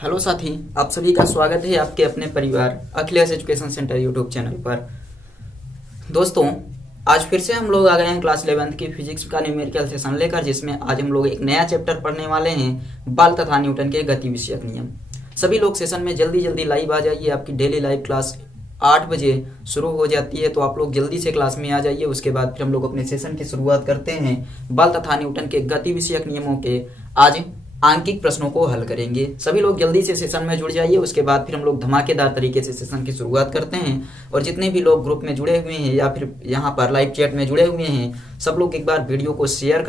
Hello साथी, आप सभी का स्वागत है आपके अपने परिवार Akhilesh education centre YouTube channel पर। दोस्तों, आज फिर से हम लोग आ गए हैं क्लास 11th की फिजिक्स का न्यूमेरिकल सेशन लेकर, जिसमें आज हम लोग एक नया चैप्टर पढ़ने वाले हैं, बल तथा न्यूटन के गति विषयक नियम। सभी लोग सेशन में जल्दी जल्दी लाइव आ जाइए। आपकी डेली लाइव क्लास 8 बजे शुरू हो जाती है, तो आप लोग जल्दी से क्लास में आ जाइए। उसके बाद फिर हम लोग अपने सेशन की शुरुआत करते हैं। बल तथा न्यूटन के गति विषयक नियमों के आज आंकिक प्रश्नों को हल करेंगे। सभी लोग जल्दी से सेशन में जुड़ जाइए। उसके बाद फिर हम लोग धमाकेदार तरीके से सेशन की शुरुआत करते हैं। और जितने भी लोग ग्रुप में जुड़े हुए हैं या फिर यहाँ पर लाइव चैट में जुड़े हुए हैं, सब लोग एक बार वीडियो को शेयर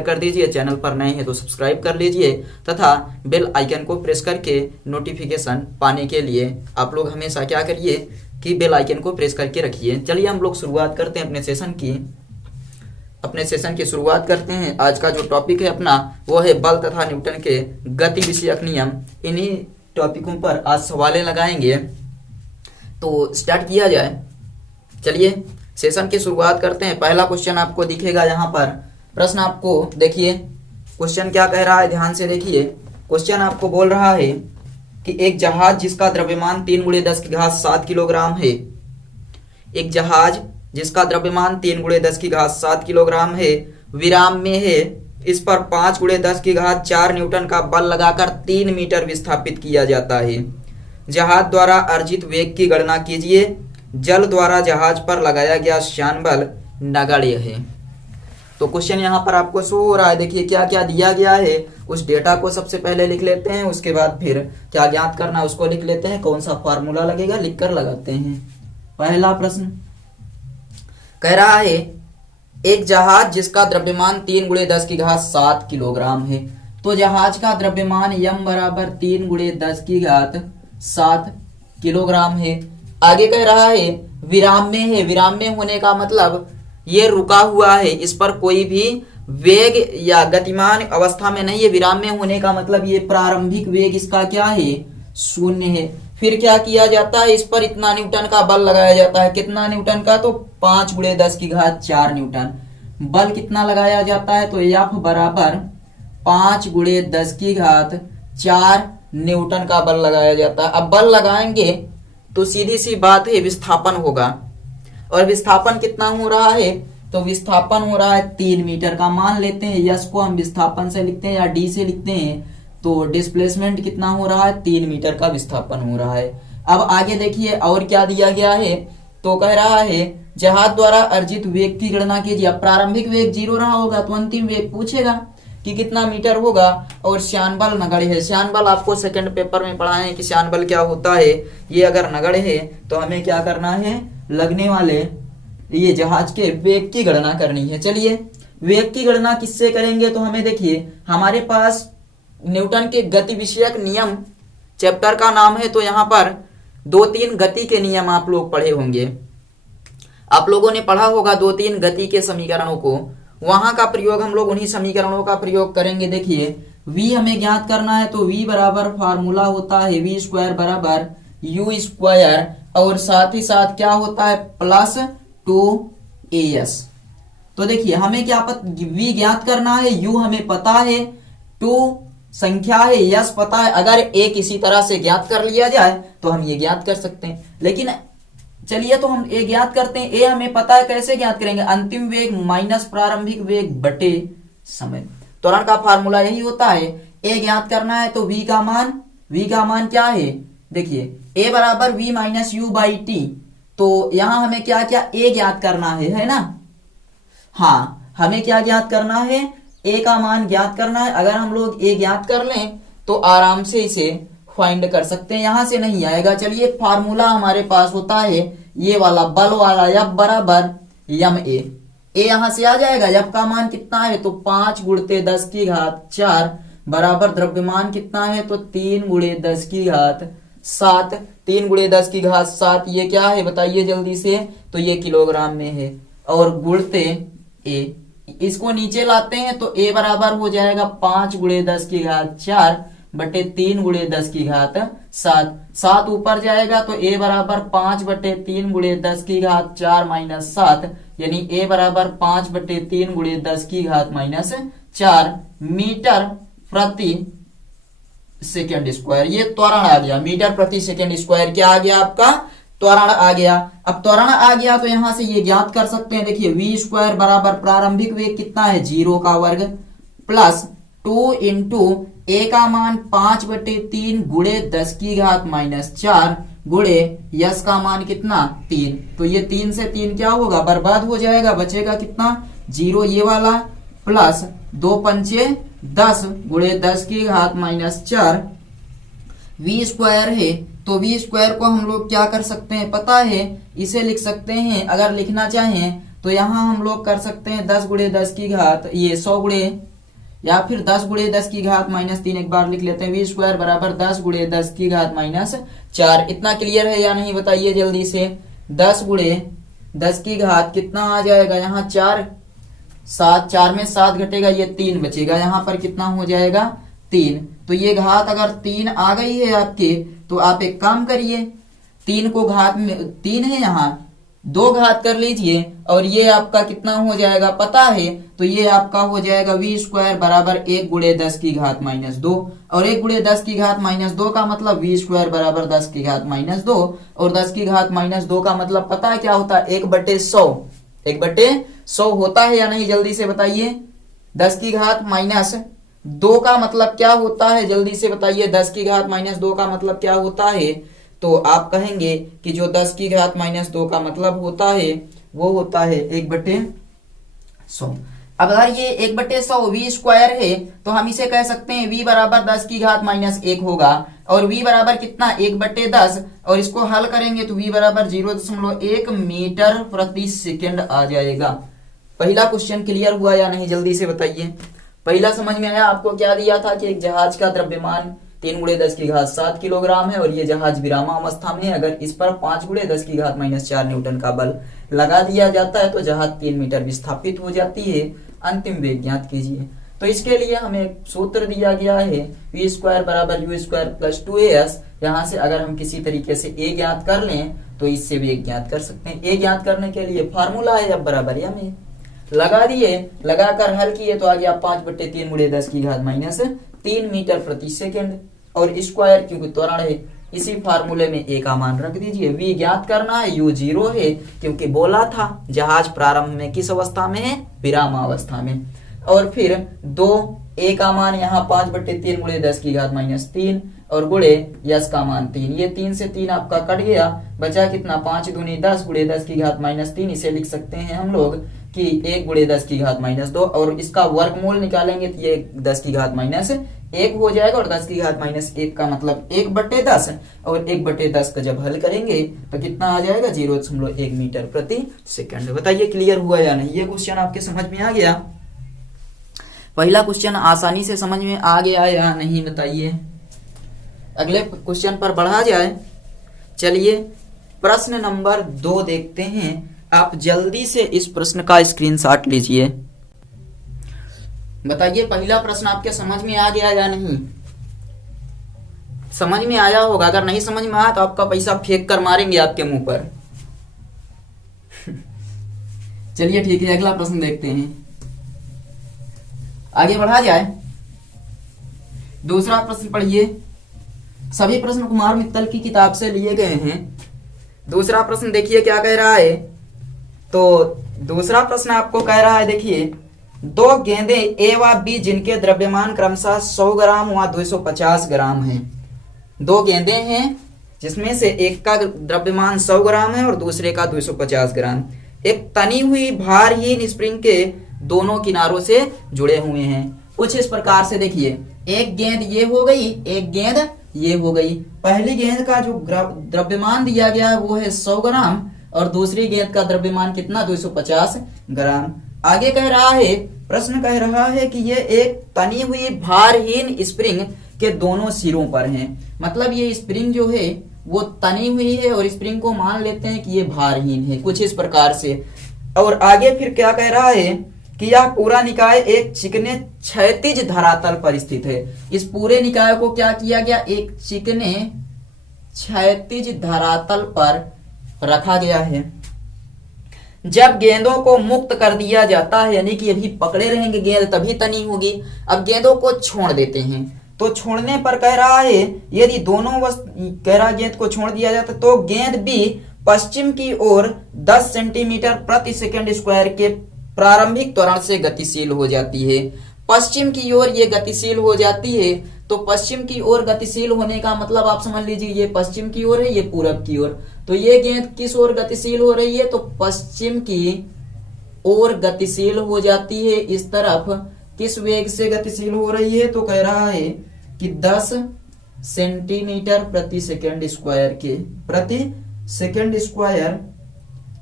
कर दीजिए। चैनल पर नए हैं तो सब्सक्राइब कर लीजिए तथा बेल आइकन को प्रेस करके नोटिफिकेशन पाने के लिए आप लोग हमेशा क्या करिए कि बेल आइकन को प्रेस करके रखिए। चलिए हम लोग शुरुआत करते हैं अपने सेशन की शुरुआत करते हैं। आज का जो टॉपिक है अपना, वो है बल तथा न्यूटन के गति विषयक नियम। इन्हीं टॉपिकों पर आज सवालें लगाएंगे, तो स्टार्ट किया जाए। चलिए सेशन की शुरुआत करते हैं। पहला क्वेश्चन आपको दिखेगा यहाँ पर। प्रश्न आपको देखिए, क्वेश्चन क्या कह रहा है, ध्यान से देखिए। क्वेश्चन आपको बोल रहा है कि एक जहाज जिसका द्रव्यमान 3 × 10⁻7 किलोग्राम है, एक जहाज जिसका द्रव्यमान 3 × 10⁻7 किलोग्राम है, विराम में है, इस पर 5 × 10⁻4 न्यूटन का बल लगाकर 3 मीटर विस्थापित किया जाता है। जहाज द्वारा अर्जित वेग की गणना कीजिए। जल द्वारा जहाज पर लगाया गया श्यान बल नगण्य है। तो क्वेश्चन यहाँ पर आपको शो हो रहा है। देखिए क्या क्या दिया गया है, उस डेटा को सबसे पहले लिख लेते हैं। उसके बाद फिर क्या ज्ञात करना है उसको लिख लेते हैं। कौन सा फार्मूला लगेगा लिख कर लगाते हैं। पहला प्रश्न कह रहा है एक जहाज जिसका द्रव्यमान 3 × 10⁻7 किलोग्राम है। तो जहाज का द्रव्यमान m बराबर 3 × 10⁻7 किलोग्राम है। आगे कह रहा है विराम में है। विराम में होने का मतलब ये रुका हुआ है, इस पर कोई भी वेग या गतिमान अवस्था में नहीं है। विराम में होने का मतलब ये प्रारंभिक वेग इसका क्या है, 0 है। फिर क्या किया जाता है, इस पर इतना न्यूटन का बल लगाया जाता है। कितना न्यूटन का, तो 5 × 10⁻4 न्यूटन। बल कितना लगाया जाता है, तो F बराबर 5 × 10⁻4 न्यूटन का बल लगाया जाता है। अब बल लगाएंगे तो सीधी सी बात है विस्थापन होगा। और विस्थापन कितना हो रहा है, तो विस्थापन हो रहा है 3 मीटर का। मान लेते हैं यस को हम विस्थापन से लिखते हैं या डी से लिखते हैं, तो डिस्प्लेसमेंट कितना हो रहा है, 3 मीटर का विस्थापन हो रहा है। अब आगे देखिए और क्या दिया गया है, तो कह रहा है जहाज द्वारा अर्जित वेग की गणना कीजिए। अब प्रारंभिक वेग 0 रहा होगा तो अंतिम वेग पूछेगा कि कितना मीटर होगा। और श्यान बल नगण्य है। श्यान बल आपको सेकंड पेपर में पढ़ाए हैं कि श्यान बल क्या होता है। ये अगर नगण्य है तो हमें क्या करना है, लगने वाले ये जहाज के वेग की गणना करनी है। चलिए वेग की गणना किससे करेंगे, तो हमें देखिए हमारे पास न्यूटन के गति विषयक नियम चैप्टर का नाम है। तो यहाँ पर 2-3 गति के नियम आप लोग पढ़े होंगे। आप लोगों ने पढ़ा होगा 2-3 गति के समीकरणों को। वहां का प्रयोग हम लोग उन्हीं समीकरणों का प्रयोग करेंगे। देखिए v हमें ज्ञात करना है, तो v बराबर फार्मूला होता है v² बराबर u², और साथ ही साथ क्या होता है +2as। तो देखिए हमें क्या v ज्ञात करना है, u हमें पता है, 2 संख्या है, यस पता है। अगर a किसी तरह से ज्ञात कर लिया जाए तो हम ये ज्ञात कर सकते हैं। लेकिन चलिए तो हम a ज्ञात करते हैं। a हमें पता है, कैसे ज्ञात करेंगे, अंतिम वेग माइनस प्रारंभिक वेग बटे समय। त्वरण का फार्मूला यही होता है। a ज्ञात करना है तो v का मान क्या है, देखिए a बराबर v - u/t। तो यहां हमें क्या क्या a ज्ञात करना है ना। हाँ, हमें क्या ज्ञात करना है, a का मान ज्ञात करना है। अगर हम लोग a ज्ञात कर लें तो आराम से इसे फाइंड कर सकते हैं, यहां से नहीं आएगा। चलिए फार्मूला हमारे पास होता है ये वाला बल वाला, F बराबर ma। a यहां से आ जाएगा। F का मान कितना है, तो 5 × 10⁻4 बराबर द्रव्यमान कितना है, तो 3 × 10⁻7। 3 × 10⁻7 ये क्या है बताइए जल्दी से, तो ये किलोग्राम में है। और गुणते a, इसको नीचे लाते हैं तो a बराबर हो जाएगा 5 × 10⁻4 बटे 3 × 10⁻7। 7 ऊपर जाएगा तो a बराबर 5 बटे 3 × 10⁻4 - 7, यानी a बराबर 5 बटे 3 × 10⁻⁻4 मीटर प्रति सेकेंड स्क्वायर। ये त्वरण आ गया, मीटर प्रति सेकेंड स्क्वायर क्या आ गया आपका, त्वरण आ गया। अब त्वरण आ गया तो यहां से ये ज्ञात कर सकते हैं, देखिए v स्क्वायर बराबर प्रारंभिक वेग कितना है 0 का वर्ग प्लस 2 इंटू ए का मान 5/3 गुणे 10 की घात -4 गुणे यस का मान कितना 3। तो ये 3 से 3 क्या होगा, बर्बाद हो जाएगा, बचेगा कितना 0 ये वाला प्लस 2 पंचे 10 गुणे 10 की घात -4 v स्क्वायर है। तो v स्क्वायर को हम लोग क्या कर सकते हैं पता है, इसे लिख सकते हैं, अगर लिखना चाहें तो यहाँ हम लोग कर सकते हैं 10 गुणे 10 की घात ये 100 गुणे, या फिर 10 गुणे 10 की घात -3 एक बार लिख लेते हैं, v स्क्वायर बराबर 10 गुणे 10 की घात -4। इतना क्लियर है या नहीं बताइए जल्दी से। 10 गुणे 10 की घात कितना आ जाएगा, यहाँ 4 7 4 में 7 घटेगा, ये 3 बचेगा, यहाँ पर कितना हो जाएगा 3। तो ये घात अगर 3 आ गई है आपके, तो आप एक काम करिए 3 को घात में 3 है यहाँ 2 घात कर लीजिए, और ये आपका कितना हो जाएगा पता है, तो ये आपका हो जाएगा v स्क्वायर बराबर 1 गुणे 10 की घात -2, और 1 गुणे 10 की घात -2 का मतलब v स्क्वायर बराबर 10 की घात -2, और 10 की घात -2 का मतलब पता है क्या होता है 1/100, 1/100 होता है या नहीं जल्दी से बताइए। 10 की घात -2 का मतलब क्या होता है जल्दी से बताइए, 10 की घात -2 का मतलब क्या होता है, तो आप कहेंगे कि जो 10 की घात -2 का मतलब होता है वो होता है 1/100। अब अगर ये 1/100 v स्क्वायर है तो हम इसे कह सकते हैं v बराबर 10 की घात -1 होगा, और v बराबर कितना 1/10, और इसको हल करेंगे तो v बराबर 0.1 मीटर प्रति सेकेंड आ जाएगा। पहला क्वेश्चन क्लियर हुआ या नहीं जल्दी से बताइए। पहला समझ में आया आपको, क्या दिया था कि एक जहाज का द्रव्यमान 3 गुणे 10 की घात 7 किलोग्राम है, और ये जहाज विरामावस्था में है, अगर इस पर 5 गुणे 10 की घात -4 न्यूटन का बल लगा दिया जाता है तो जहाज 3 मीटर विस्थापित हो जाती है। अंतिम वेग ज्ञात कीजिए। तो इसके लिए हमें एक सूत्र दिया गया है v स्क्वायर बराबर u स्क्वायर प्लस 2as। यहाँ से अगर हम किसी तरीके से a ज्ञात कर लें तो इससे वेग ज्ञात कर सकते हैं। a ज्ञात करने के लिए फार्मूला है अब बराबर या में लगा दिए, लगाकर हल किए तो आ गया 5/3 गुणे 10 की घात -3 मीटर प्रति सेकेंड, और स्क्वायर क्योंकि त्वरण है इसी फार्मूले में a का मान रख दीजिए। v ज्ञात करना है, u 0 है क्योंकि बोला था जहाज प्रारंभ में किस अवस्था में है, विराम अवस्था में, और फिर 2 a का मान यहाँ 5/3 गुणे 10 की घात -3 और गुणे यस का मान 3, ये 3 से 3 आपका कट गया, बचा कितना 5 दूनी 10 गुणे 10 की घात -3। इसे लिख सकते हैं हम लोग कि 1 गुणे 10 की घात -2, और इसका वर्गमूल निकालेंगे तो ये 10 की घात -1 हो जाएगा, और 10 की घात -1 का मतलब 1/10, और 1/10 का जब हल करेंगे तो कितना आ जाएगा 0.1 मीटर प्रति सेकंड। बताइए क्लियर हुआ या नहीं, ये क्वेश्चन आपके समझ में आ गया। पहला क्वेश्चन आसानी से समझ में आ गया या नहीं बताइए। अगले क्वेश्चन पर बढ़ा जाए। चलिए प्रश्न नंबर 2 देखते हैं। आप जल्दी से इस प्रश्न का स्क्रीनशॉट लीजिए। बताइए पहला प्रश्न आपके समझ में आ गया या नहीं। समझ में आया होगा, अगर नहीं समझ में आया तो आपका पैसा फेंक कर मारेंगे आपके मुंह पर। चलिए ठीक है, अगला प्रश्न देखते हैं। आगे बढ़ा जाए। दूसरा प्रश्न पढ़िए। सभी प्रश्न कुमार मित्तल की किताब से लिए गए हैं। दूसरा प्रश्न देखिए क्या कह रहा है। तो दूसरा प्रश्न आपको कह रहा है, देखिए 2 गेंदे ए व बी जिनके द्रव्यमान क्रमशः 100 ग्राम व 250 ग्राम हैं। 2 गेंदे हैं जिसमें से एक का द्रव्यमान 100 ग्राम है और दूसरे का 250 ग्राम। एक तनी हुई भारहीन स्प्रिंग के दोनों किनारों से जुड़े हुए हैं। कुछ इस प्रकार से देखिए, एक गेंद ये हो गई, एक गेंद ये हो गई। पहली गेंद का जो द्रव्यमान दिया गया है वो है 100 ग्राम, और दूसरी गेंद का द्रव्यमान कितना 250 ग्राम। आगे कह रहा है, प्रश्न कह रहा है कि ये एक तनी हुई भारहीन स्प्रिंग के दोनों सिरों पर हैं। मतलब ये स्प्रिंग जो है वो तनी हुई है और स्प्रिंग को मान लेते हैं कि ये भारहीन है, कुछ इस प्रकार से। और आगे फिर क्या कह रहा है कि यह पूरा निकाय एक चिकने क्षैतिज धरातल पर स्थित है। इस पूरे निकाय को क्या किया गया, एक चिकने क्षैतिज धरातल पर रखा गया है। जब गेंदों को मुक्त कर दिया जाता है, यानी कि अभी पकड़े रहेंगे गेंद तभी तनी होगी। अब गेंदों को छोड़ देते हैं, तो छोड़ने पर कह रहा है यदि दोनों कह रहा गेंद को छोड़ दिया जाता तो गेंद बी पश्चिम की ओर 10 सेंटीमीटर प्रति सेकंड स्क्वायर के प्रारंभिक त्वरण से गतिशील हो जाती है। पश्चिम की ओर ये गतिशील हो जाती है, तो पश्चिम की ओर गतिशील होने का मतलब आप समझ लीजिए ये पश्चिम की ओर है, ये पूरब की ओर। तो ये गेंद किस ओर गतिशील हो रही है, तो पश्चिम की ओर गतिशील हो जाती है। इस तरफ किस वेग से गतिशील हो रही है, तो कह रहा है कि 10 सेंटीमीटर प्रति सेकंड स्क्वायर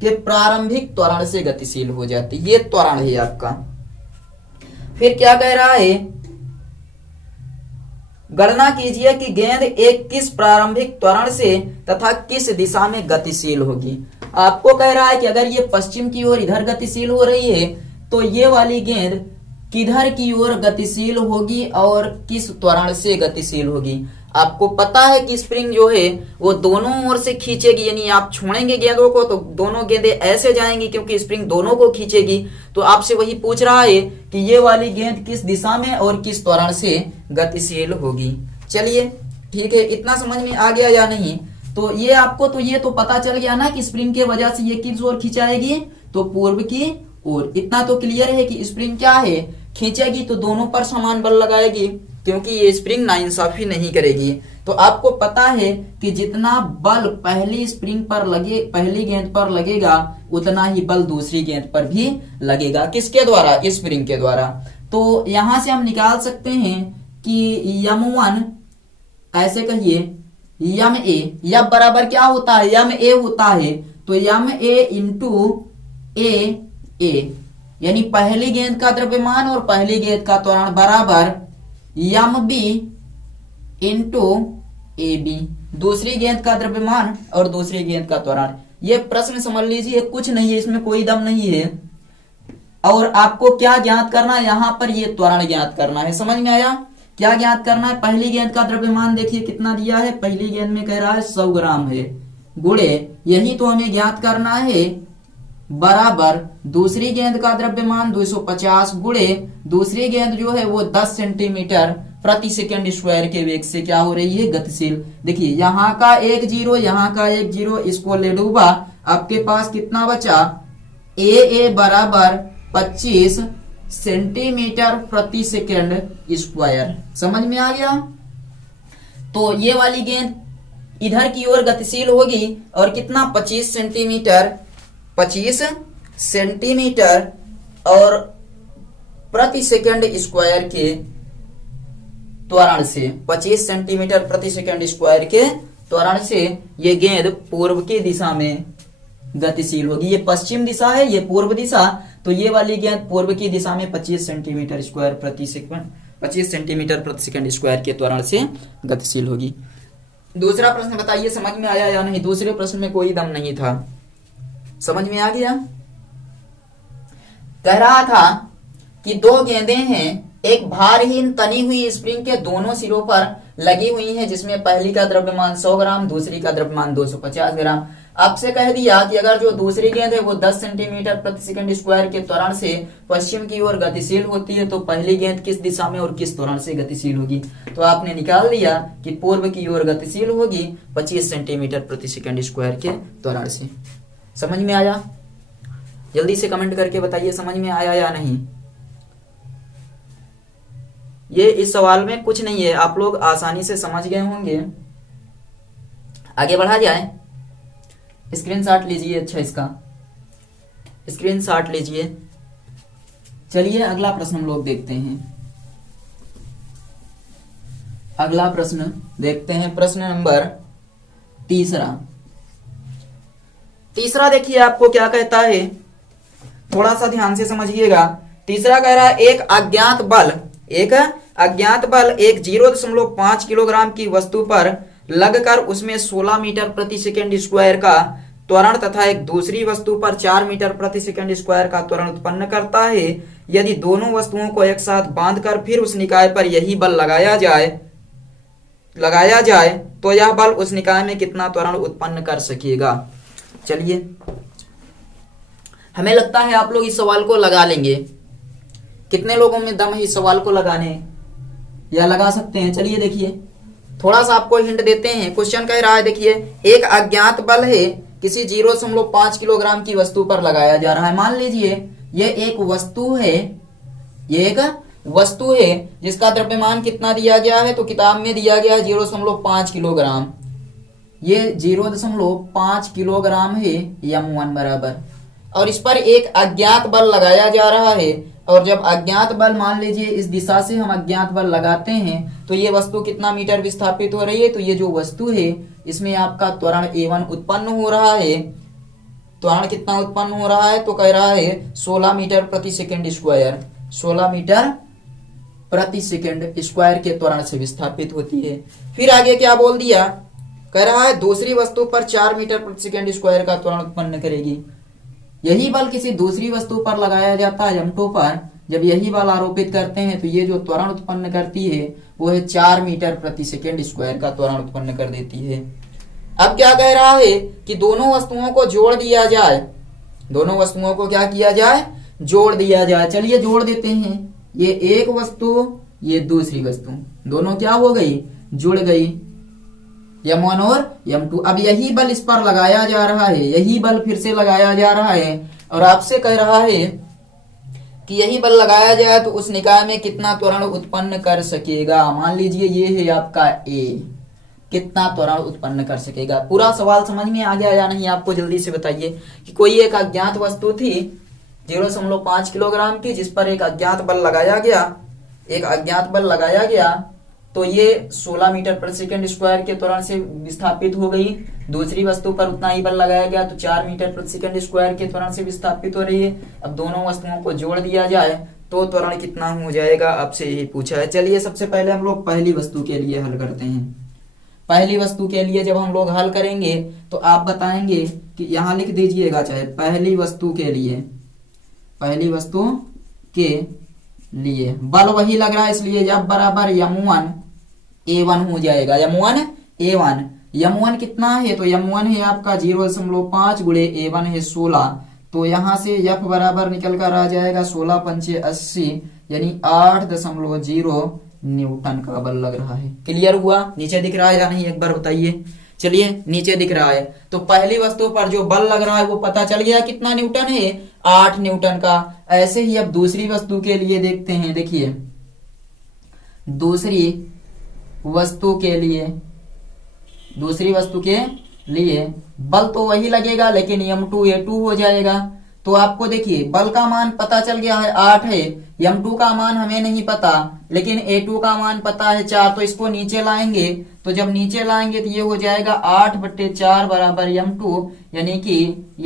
के प्रारंभिक त्वरण से गतिशील हो जाती है। ये त्वरण है आपका। फिर क्या कह रहा है, गणना कीजिए कि गेंद एक किस प्रारंभिक त्वरण से तथा किस दिशा में गतिशील होगी। आपको कह रहा है कि अगर ये पश्चिम की ओर इधर गतिशील हो रही है तो ये वाली गेंद किधर की ओर गतिशील होगी और किस त्वरण से गतिशील होगी। आपको पता है कि स्प्रिंग जो है वो दोनों ओर से खींचेगी, यानी आप छोड़ेंगे गेंदों को तो दोनों गेंदें ऐसे जाएंगी क्योंकि स्प्रिंग दोनों को खींचेगी। तो आपसे वही पूछ रहा है कि ये वाली गेंद किस दिशा में और किस त्वरण से गतिशील होगी। चलिए ठीक है, इतना समझ में आ गया या नहीं। तो ये आपको तो ये तो पता चल गया ना कि स्प्रिंग के वजह से ये किस ओर खिंचाएगी, तो पूर्व की ओर। इतना तो क्लियर है कि स्प्रिंग क्या है, खींचेगी तो दोनों पर समान बल लगाएगी, क्योंकि ये स्प्रिंग नाइंसाफी नहीं करेगी। तो आपको पता है कि जितना बल पहली स्प्रिंग पर लगे, पहली गेंद पर लगेगा, उतना ही बल दूसरी गेंद पर भी लगेगा। किसके द्वारा, स्प्रिंग के द्वारा। तो यहां से हम निकाल सकते हैं कि यम1 ऐसे कहिए यम ए, यम बराबर क्या होता है, यम ए होता है। तो यम ए इंटू ए, यानी पहली गेंद का द्रव्यमान और पहली गेंद का त्वरण बराबर M B into A B, दूसरी गेंद का द्रव्यमान और दूसरी गेंद का त्वरण। ये प्रश्न समझ लीजिए कुछ नहीं है, इसमें कोई दम नहीं है। और आपको क्या ज्ञात करना है, यहां पर ये त्वरण ज्ञात करना है। समझ में आया, क्या ज्ञात करना है। पहली गेंद का द्रव्यमान देखिए कितना दिया है, पहली गेंद में कह रहा है 100 ग्राम है, गुणे यही तो हमें ज्ञात करना है बराबर दूसरी गेंद का द्रव्यमान 250 गुणे दूसरी गेंद जो है वो 10 सेंटीमीटर प्रति सेकंड स्क्वायर के वेग से क्या हो रही है, गतिशील। देखिए यहाँ का 1 0, यहाँ का 1 0, इसको ले डूबा, आपके पास कितना बचा, ए बराबर 25 सेंटीमीटर प्रति सेकंड स्क्वायर। समझ में आ गया। तो ये वाली गेंद इधर की ओर गतिशील होगी और कितना, 25 सेंटीमीटर और प्रति सेकंड स्क्वायर के त्वरण से, 25 सेंटीमीटर प्रति सेकंड स्क्वायर के त्वरण से ये गेंद पूर्व की दिशा में गतिशील होगी। ये पश्चिम दिशा है, ये पूर्व दिशा, तो ये वाली गेंद पूर्व की दिशा में 25 सेंटीमीटर प्रति सेकंड स्क्वायर के त्वरण से गतिशील होगी। दूसरा प्रश्न बताइए समझ में आया या नहीं। दूसरे प्रश्न में कोई दम नहीं था, समझ में आ गया। कह रहा था कि दो गेंदें हैं, एक भारहीन तनी हुई स्प्रिंग के दोनों सिरों पर लगी हुई हैं, जिसमें पहली का द्रव्यमान 100 ग्राम, दूसरी का द्रव्यमान 250 ग्राम। आपसे कह दिया कि अगर जो दूसरी गेंद है वो 10 सेंटीमीटर प्रति सेकंड स्क्वायर के त्वरण से पश्चिम की ओर गतिशील होती है, तो पहली गेंद किस दिशा में और किस त्वरण से गतिशील होगी। तो आपने निकाल लिया कि पूर्व की ओर गतिशील होगी 25 सेंटीमीटर प्रति सेकंड स्क्वायर के त्वरण से। समझ में आया, जल्दी से कमेंट करके बताइए समझ में आया या नहीं। ये इस सवाल में कुछ नहीं है, आप लोग आसानी से समझ गए होंगे। आगे बढ़ा जाए, स्क्रीनशॉट लीजिए। अच्छा, इसका स्क्रीनशॉट लीजिए। चलिए अगला प्रश्न हम लोग देखते हैं। अगला प्रश्न देखते हैं, प्रश्न नंबर तीसरा देखिए आपको क्या कहता है, थोड़ा सा ध्यान से समझिएगा। तीसरा कह रहा है एक अज्ञात बल एक 0.5 किलोग्राम की वस्तु पर लगकर उसमें 16 मीटर प्रति सेकंड स्क्वायर का त्वरण तथा एक दूसरी वस्तु पर 4 मीटर प्रति सेकंड स्क्वायर का त्वरण उत्पन्न करता है। यदि दोनों वस्तुओं को एक साथ बांधकर फिर उस निकाय पर यही बल लगाया जाए तो यह बल उस निकाय में कितना त्वरण उत्पन्न कर सकेगा। चलिए, हमें लगता है आप लोग इस सवाल को लगा लेंगे। कितने लोगों में दम है इस सवाल को लगाने, या लगा सकते हैं। चलिए देखिए, थोड़ा सा आपको हिंट देते हैं। क्वेश्चन कह रहा है, देखिए एक अज्ञात बल है किसी 0.5 किलोग्राम की वस्तु पर लगाया जा रहा है। मान लीजिए ये एक वस्तु है, ये एक वस्तु है जिसका द्रव्यमान कितना दिया गया है, तो किताब में दिया गया है 0.5 किलोग्राम। ये 0.5 किलोग्राम है m1 बराबर, और इस पर एक अज्ञात बल लगाया जा रहा है। और जब अज्ञात बल, मान लीजिए इस दिशा से हम अज्ञात बल लगाते हैं तो ये वस्तु कितना मीटर विस्थापित हो रही है, तो ये जो वस्तु है इसमें आपका त्वरण A1 उत्पन्न हो रहा है। त्वरण कितना उत्पन्न हो रहा है, तो कह रहा है 16 मीटर प्रति सेकेंड स्क्वायर, 16 मीटर प्रति सेकेंड स्क्वायर के त्वरण से विस्थापित होती है। फिर आगे क्या बोल दिया, कह रहा है दूसरी वस्तु पर 4 मीटर प्रति सेकेंड स्क्वायर का त्वरण उत्पन्न करेगी। यही बल किसी दूसरी वस्तु पर लगाया जाता है m2 पर। जब यही बल आरोपित करते हैं तो ये जो त्वरण उत्पन्न करती है वो है 4 मीटर प्रति सेकेंड स्क्वायर का त्वरण उत्पन्न कर देती है। अब क्या कह रहा है कि दोनों वस्तुओं को जोड़ दिया जाए। दोनों वस्तुओं को क्या किया जाए, जोड़ दिया जाए। चलिए जोड़ देते हैं। ये एक वस्तु, ये दूसरी वस्तु, दोनों क्या हो गई, जुड़ गई, m1 और m2। अब यही बल इस पर लगाया जा रहा है, यही बल फिर से लगाया जा रहा है, और आपसे कह रहा है कि यही बल लगाया जाए तो उस निकाय में कितना त्वरण उत्पन्न कर सकेगा। मान लीजिए ये है आपका A, कितना त्वरण उत्पन्न कर सकेगा। पूरा सवाल समझ में आ गया या नहीं, आपको जल्दी से बताइए। कि कोई एक अज्ञात वस्तु थी 0.5 किलोग्राम की, जिस पर एक अज्ञात बल लगाया गया, एक अज्ञात बल लगाया गया, तो ये 16 मीटर प्रति सेकेंड स्क्वायर के त्वरण से विस्थापित हो गई। दूसरी वस्तु पर उतना ही बल लगाया गया तो 4 मीटर प्रति सेकेंड स्क्वायर के त्वरण से विस्थापित हो रही है। अब दोनों वस्तुओं को जोड़ दिया जाए तो त्वरण कितना हो जाएगा, आपसे यही पूछा है। चलिए सबसे पहले हम लोग पहली वस्तु के लिए हल करते हैं। पहली वस्तु के लिए जब हम लोग हल करेंगे तो आप बताएंगे कि यहां लिख दीजिएगा, चाहे पहली वस्तु के लिए, पहली वस्तु के लिए बल वही लग रहा है, इसलिए जब बराबर m1 A1 हो जाएगा। m1 A1, m1 कितना है, तो m1 है आपका 0.5 गुणे A1 है 16। तो यहां से f बराबर निकल कर आ जाएगा 16 पंचे 80, यानी 8.0 न्यूटन का बल लग रहा है। क्लियर हुआ? नीचे दिख रहा है या नहीं, एक बार बताइए। चलिए नीचे दिख रहा है, तो पहली वस्तु पर जो बल लग रहा है वो पता चल गया कितना न्यूटन है, 8 न्यूटन का। ऐसे ही अब दूसरी वस्तु के लिए देखते हैं। देखिए दूसरी वस्तु के लिए, दूसरी वस्तु के लिए बल तो वही लगेगा, लेकिन m2 A2 हो जाएगा। तो आपको देखिए बल का मान पता चल गया है 8 है, m2 का मान हमें नहीं पता, लेकिन A2 का मान पता है 4। तो इसको नीचे लाएंगे, तो जब नीचे लाएंगे तो ये हो जाएगा 8/4 बराबर m2, यानी कि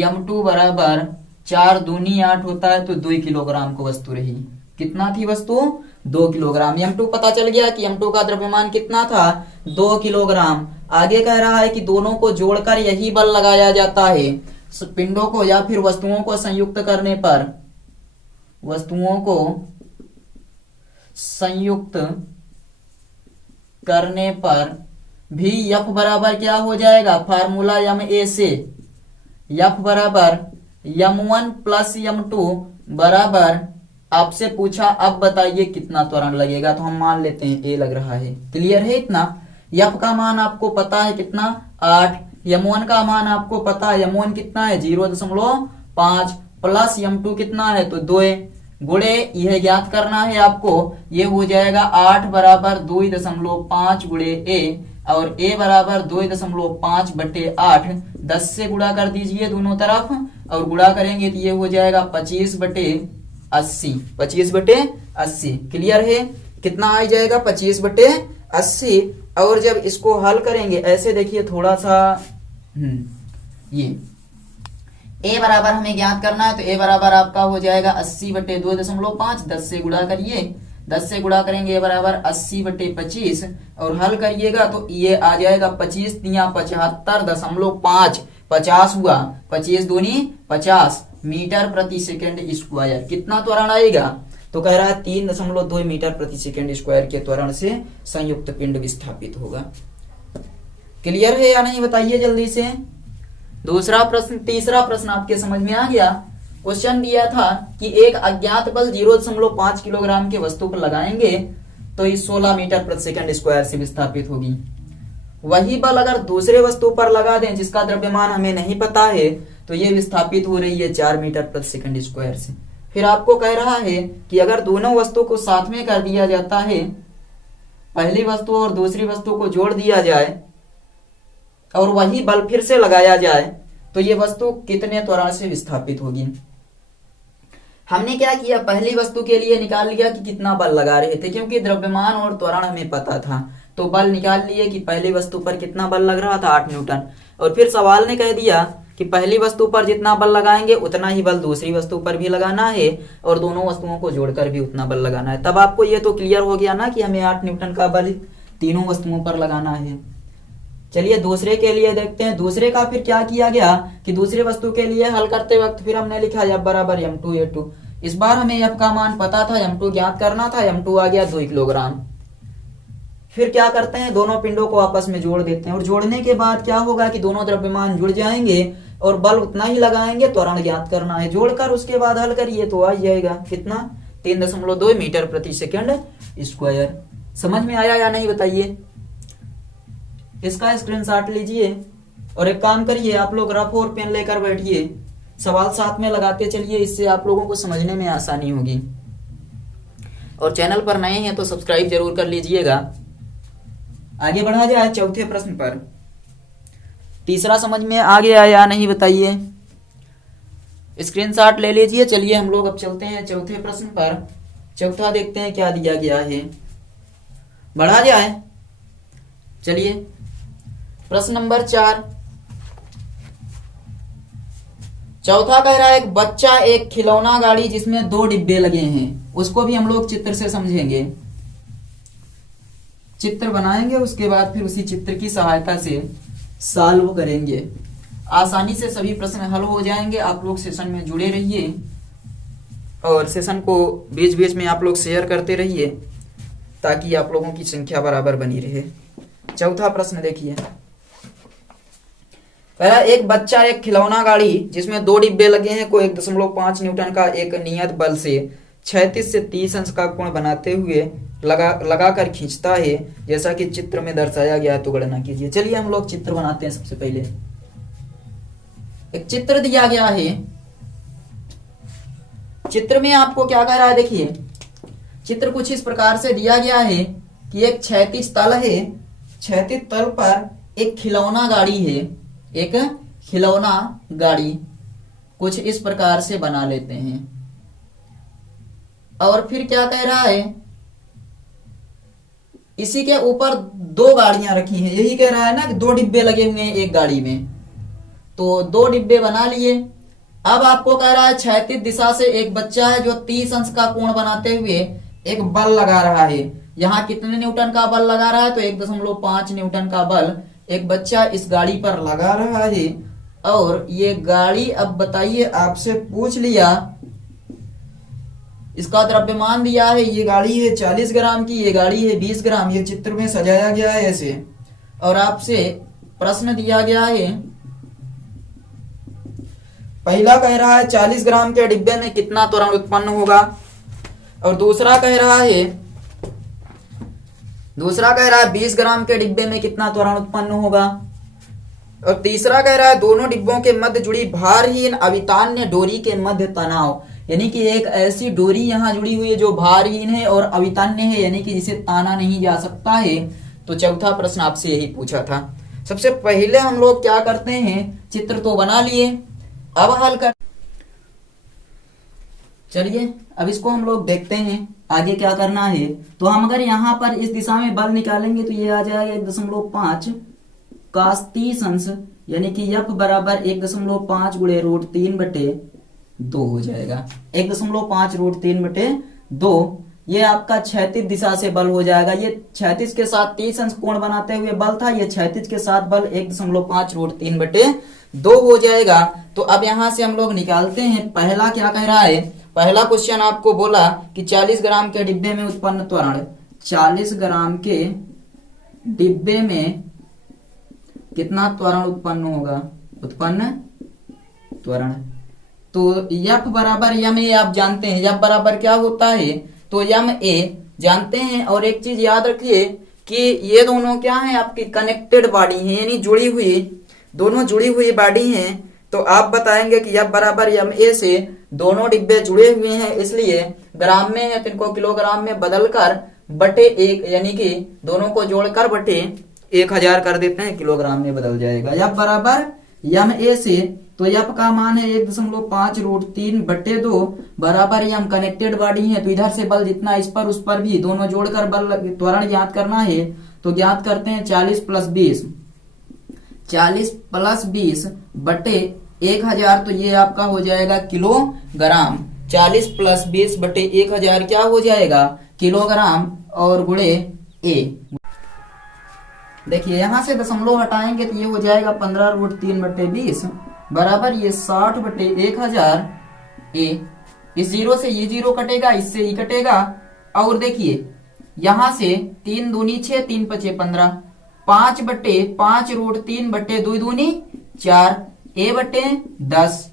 m2 बराबर 4 दूनी 8 होता है, तो 2 किलोग्राम को वस्तु रही। कितना थी वस्तु? 2 किलोग्राम। m2 पता चल गया कि m2 का द्रव्यमान कितना था, 2 किलोग्राम। आगे कह रहा है कि दोनों को जोड़कर यही बल लगाया जाता है। पिंडों को या फिर वस्तुओं को संयुक्त करने पर, वस्तुओं को संयुक्त करने पर भी F बराबर क्या हो जाएगा, फार्मूला ma से F बराबर m1 प्लस m2 बराबर, आपसे पूछा अब बताइए कितना त्वरण लगेगा, तो हम मान लेते हैं A लग रहा है। क्लियर है? इतना F का मान आपको पता है कितना, 8। m1 का मान आपको पता है, m1 कितना है 0.5 प्लस m2 कितना है, तो 2 गुणे यह ज्ञात करना है आपको। ये हो जाएगा 8 बराबर 2.5 गुणे A, और A बराबर 2.5/8। 10 से गुणा कर दीजिए दोनों तरफ, और गुणा करेंगे तो ये हो जाएगा 25/80, 25/80। क्लियर है? कितना आ जाएगा, 25/80। और जब इसको हल करेंगे ऐसे, देखिए थोड़ा सा, ये A बराबर हमें ज्ञात करना है, तो A बराबर आपका हो जाएगा 80/2.5। 10 से गुणा करिए, 10 से गुणा करेंगे A बराबर 80/25, और हल करिएगा तो ये आ जाएगा 25 तिया 75.5, 50 हुआ, 25 दूनी 50 मीटर प्रति सेकेंड स्क्वायर। कितना त्वरण आएगा, तो कह रहा है 3.2 मीटर प्रति सेकेंड स्क्वायर के त्वरण से संयुक्त पिंड विस्थापित होगा। क्लियर है या नहीं, बताइए जल्दी से। दूसरा प्रश्न, तीसरा प्रश्न आपके समझ में आ गया। क्वेश्चन दिया था कि एक अज्ञात बल 0.5 किलोग्राम के वस्तु पर लगाएंगे तो ये 16 मीटर प्रति सेकंड स्क्वायर से विस्थापित होगी। वही बल अगर दूसरे वस्तु पर लगा दें जिसका द्रव्यमान हमें नहीं पता है, तो ये विस्थापित हो रही है 4 मीटर प्रति सेकंड स्क्वायर से। फिर आपको कह रहा है कि अगर दोनों वस्तु को साथ में कर दिया जाता है, पहली वस्तु और दूसरी वस्तु को जोड़ दिया जाए और वही बल फिर से लगाया जाए, तो ये वस्तु कितने त्वरण से विस्थापित होगी। हमने क्या किया, पहली वस्तु के लिए निकाल लिया कि कितना बल लगा रहे थे, क्योंकि द्रव्यमान और त्वरण हमें पता था, तो बल निकाल लिए कि पहली वस्तु पर कितना बल लग रहा था, 8 न्यूटन। और फिर सवाल ने कह दिया कि पहली वस्तु पर जितना बल लगाएंगे उतना ही बल दूसरी वस्तु पर भी लगाना है और दोनों वस्तुओं को जोड़कर भी उतना बल लगाना है। तब आपको ये तो क्लियर हो गया ना कि हमें 8 न्यूटन का बल तीनों वस्तुओं पर लगाना है। चलिए दूसरे के लिए देखते हैं। दूसरे का फिर क्या किया गया कि दूसरी वस्तु के लिए हल करते वक्त फिर हमने लिखा F बराबर m2a2। इस बार हमें F का मान पता था, m2 ज्ञात करना था, m2 आ गया 2 किलोग्राम। फिर क्या करते हैं, दोनों पिंडों को आपस में जोड़ देते हैं और जोड़ने के बाद क्या होगा कि दोनों द्रव्यमान जुड़ जाएंगे और बल उतना ही लगाएंगे, त्वरण ज्ञात करना है। जोड़कर उसके बाद हल करिए तो आ जाएगा कितना, 3.2 मीटर प्रति सेकंड स्क्वायर। समझ में आया या नहीं बताइए। इसका स्क्रीनशॉट लीजिए और एक काम करिए, आप लोग रफ और पेन लेकर बैठिए, सवाल साथ में लगाते चलिए, इससे आप लोगों को समझने में आसानी होगी। और चैनल पर नए हैं तो सब्सक्राइब जरूर कर लीजिएगा। आगे बढ़ा जाए चौथे प्रश्न पर। तीसरा समझ में आ गया या नहीं बताइए। स्क्रीनशॉट ले लीजिए। चलिए हम लोग अब चलते हैं चौथे प्रश्न पर। चौथा देखते हैं क्या दिया गया है। बढ़ा जाए। चलिए प्रश्न नंबर 4। चौथा कह रहा है एक बच्चा एक खिलौना गाड़ी जिसमें 2 डिब्बे लगे हैं, उसको भी हम लोग चित्र से समझेंगे। चित्र बनाएंगे, उसके बाद फिर उसी चित्र की सहायता से सॉल्व करेंगे। आसानी से सभी प्रश्न हल हो जाएंगे। आप लोग सेशन में जुड़े रहिए और सेशन को बीच बीच में आप लोग शेयर करते रहिए ताकि आप लोगों की संख्या बराबर बनी रहे। चौथा प्रश्न देखिए। पहला, एक बच्चा एक खिलौना गाड़ी जिसमें 2 डिब्बे लगे हैं को 1.5 न्यूटन का एक नियत बल से 36 से 30 अंश का कोण बनाते हुए लगाकर खींचता है, जैसा कि चित्र में दर्शाया गया है, तो गणना कीजिए। चलिए हम लोग चित्र बनाते हैं। सबसे पहले एक चित्र दिया गया है। चित्र में आपको क्या कह रहा है, देखिए चित्र कुछ इस प्रकार से दिया गया है कि एक क्षैतिज तल है, क्षैतिज तल पर एक खिलौना गाड़ी है, एक खिलौना गाड़ी कुछ इस प्रकार से बना लेते हैं। और फिर क्या कह रहा है, इसी के ऊपर 2 गाड़ियां रखी हैं। यही कह रहा है ना कि 2 डिब्बे लगे हुए हैं एक गाड़ी में, तो 2 डिब्बे बना लिए। अब आपको कह रहा है क्षैतिज दिशा से एक बच्चा है जो 30 अंश का कोण बनाते हुए एक बल लगा रहा है। यहाँ कितने न्यूटन का बल लगा रहा है, तो 1.5 न्यूटन का बल एक बच्चा इस गाड़ी पर लगा रहा है। और ये गाड़ी, अब बताइए, आपसे पूछ लिया, इसका द्रव्यमान दिया है, ये गाड़ी है 40 ग्राम की, ये गाड़ी है 20 ग्राम। ये चित्र में सजाया गया है ऐसे। और आपसे प्रश्न दिया गया है, पहला कह रहा है 40 ग्राम के डिब्बे में कितना त्वरण उत्पन्न होगा, और दूसरा कह रहा है 20 ग्राम के डिब्बे में कितना त्वरण उत्पन्न होगा, और तीसरा कह रहा है दोनों डिब्बों के मध्य जुड़ी भारहीन अवितान्य डोरी के मध्य तनाव, यानी कि एक ऐसी डोरी यहाँ जुड़ी हुई है जो भारहीन है और अवितान्य है, यानी कि जिसे ताना नहीं जा सकता है। तो चौथा प्रश्न आपसे यही पूछा था। सबसे पहले हम लोग क्या करते हैं, चित्र तो बना लिए, अब हल कर। चलिए अब इसको हम लोग देखते हैं आगे क्या करना है। तो हम अगर यहाँ पर इस दिशा में बल निकालेंगे तो ये आ जाएगा 1.5 cos 30 अंश, यानी कि F बराबर 1.5 गुणे √3/2 हो जाएगा। 1.5 √3/2 ये आपका क्षैतिज दिशा से बल हो जाएगा। ये क्षैतिज के साथ 30 अंश कोण बनाते हुए बल था, ये क्षैतिज के साथ बल 1.5 √3/2 हो जाएगा। तो अब यहां से हम लोग निकालते हैं। पहला क्या कह रहा है, पहला क्वेश्चन आपको बोला कि 40 ग्राम के डिब्बे में उत्पन्न त्वरण, 40 ग्राम के डिब्बे में कितना त्वरण उत्पन्न होगा, उत्पन्न त्वरण। तो F बराबर यम ए आप जानते हैं, F बराबर क्या होता है, तो यम ए जानते हैं। और एक चीज याद रखिए कि ये दोनों क्या है, आपकी कनेक्टेड बॉडी है, यानी जुड़ी हुई, दोनों जुड़ी हुई बॉडी हैं। तो आप बताएंगे कि F बराबर एम ए से दोनों डिब्बे जुड़े हुए हैं, इसलिए ग्राम में है तो इनको किलोग्राम में बदलकर बटे 1, यानी कि दोनों को जोड़कर बटे 1000 कर देते हैं, किलोग्राम में बदल जाएगा। F बराबर एम ए से, तो F का मान है 1.5√3 बटे 2 बराबर एम, कनेक्टेड बॉडी है तो इधर से बल जितना इस पर उस पर भी दोनों जोड़कर बल त्वरण ज्ञात करना है। तो ज्ञात करते हैं 40 प्लस 20 बटे 1000, तो ये आपका हो जाएगा किलोग्राम। 40 प्लस 20 बटे 1000 क्या हो जाएगा, किलोग्राम, और गुणे ए। देखिए यहां से दशमलव हटाएंगे तो ये हो जाएगा 15√3 बटे 20 बराबर ये 60 बटे 1000 ए। इस जीरो से ये जीरो कटेगा, इससे ये कटेगा। और देखिए यहां से 3 दूनी 6, 3 पचे 15, 5 बटे 5√3 बटे 2 दूनी 4, ए बटे 10।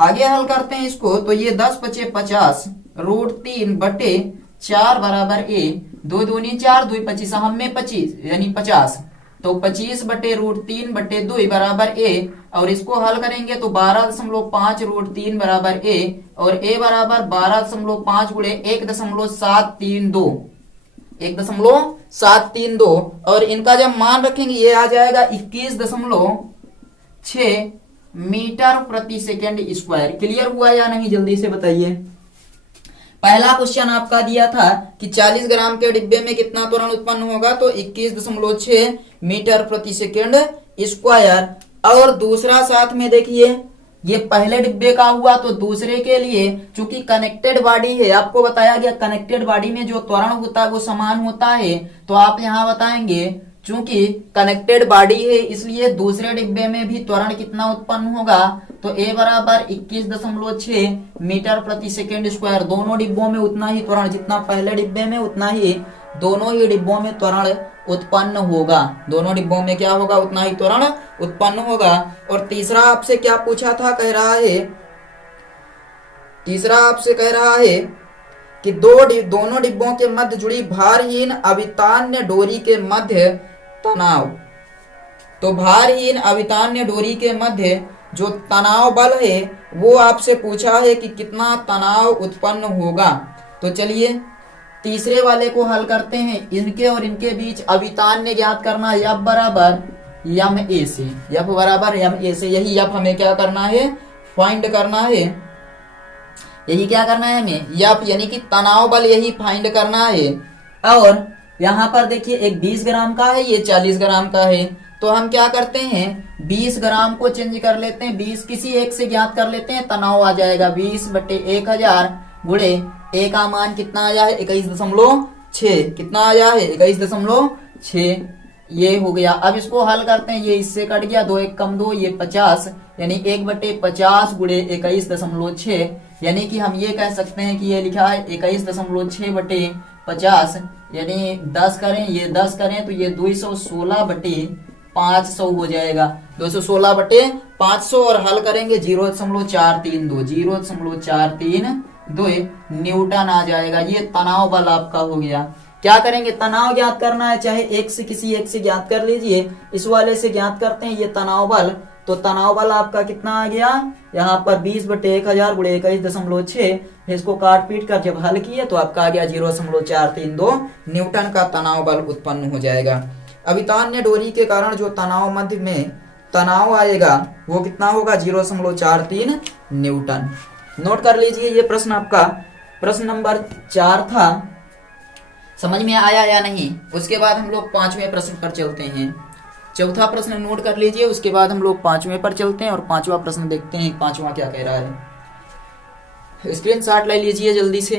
आगे हल करते हैं इसको, तो ये 10 पचे 50√3 बटे 4 बराबर ए, 2 दूनी 4, 2 25 हम में 25 यानी 50, तो 25 बटे √3 बटे 2 बराबर ए। और इसको हल करेंगे तो 12.5√3 बराबर ए, और ए बराबर 12.5 गुणे 1.732, 1.732। और इनका जब मान रखेंगे ये आ जाएगा 21.6 मीटर प्रति सेकेंड स्क्वायर। क्लियर हुआ या नहीं, जल्दी से बताइए। पहला क्वेश्चन आपका दिया था कि 40 ग्राम के डिब्बे में कितना त्वरण उत्पन्न होगा, तो 21.6 मीटर प्रति सेकेंड स्क्वायर। और दूसरा साथ में देखिए ये पहले डिब्बे का हुआ, तो दूसरे के लिए चूंकि कनेक्टेड बॉडी है, आपको बताया गया कनेक्टेड बॉडी में जो त्वरण होता है वो समान होता है, तो आप यहाँ बताएंगे चूंकि कनेक्टेड बॉडी है इसलिए दूसरे डिब्बे में भी त्वरण कितना उत्पन्न होगा, तो ए बराबर 21.6 मीटर प्रति सेकेंड स्क्वायर। दोनों डिब्बों में उतना ही त्वरण, जितना पहले डिब्बे में उतना ही दोनों ही डिब्बों में त्वरण उत्पन्न होगा। दोनों डिब्बों में क्या होगा, उतना ही त्वरण उत्पन्न होगा। और तीसरा आपसे क्या पूछा था, तीसरा आपसे कह रहा है कि दोनों डिब्बों के मध्य जुड़ी भारहीन अवितान्य डोरी के मध्य तनाव। तो भारहीन अवितान्य डोरी के मध्य जो तनाव बल है वो आपसे पूछा है कि कितना तनाव उत्पन्न होगा। तो चलिए तीसरे वाले को हल करते हैं। इनके और इनके बीच अवितान्य ज्ञात करना है, F बराबर एम ए से, F बराबर एम ए से। यही F हमें क्या करना है, फाइंड करना है। यही क्या करना है हमें, F यानी कि तनाव बल, यही फाइंड करना है। और यहाँ पर देखिए एक 20 ग्राम का है, ये 40 ग्राम का है, तो हम क्या करते हैं 20 ग्राम को चेंज कर लेते हैं, 20 किसी एक से ज्ञात कर लेते हैं, तनाव आ जाएगा 20 बटे 1000 गुणे ए का मान कितना आया है 21.6, कितना आया है 21.6, ये हो गया। अब इसको हल करते हैं, ये इससे कट गया, 2 1 कम 2, ये 50 यानी 1 बटे 50 गुणे 21.6, यानी कि हम ये कह सकते हैं कि ये लिखा है 21.6 बटे 50, यानी 10 करें, ये 10 करें तो ये 216 बटे 500 हो जाएगा, 216 बटे 500। और हल करेंगे 0.432, 0.432 न्यूटन आ जाएगा। ये तनाव बल आपका हो गया। क्या करेंगे, तनाव ज्ञात करना है, चाहे एक से किसी एक से ज्ञात कर लीजिए, इस वाले से ज्ञात करते हैं ये तनाव बल। तो तनाव बल आपका कितना आ गया, यहाँ पर 20 बटे 1000 गुणे 21.6, इसको काट पीट कर जब हल किए तो आपका आ गया 0.432 न्यूटन का तनाव बल उत्पन्न हो जाएगा। अवितान्य डोरी के कारण जो तनाव मध्य में तनाव आएगा वो कितना होगा, 0.43 न्यूटन। नोट कर लीजिए, ये प्रश्न आपका प्रश्न नंबर 4 था। समझ में आया या नहीं। उसके बाद हम लोग 5वें प्रश्न पर चलते हैं। चौथा प्रश्न नोट कर लीजिए, उसके बाद हम लोग 5वें पर चलते हैं और 5वां प्रश्न देखते हैं 5वां क्या कह रहा है। स्क्रीनशॉट ले लीजिए जल्दी से।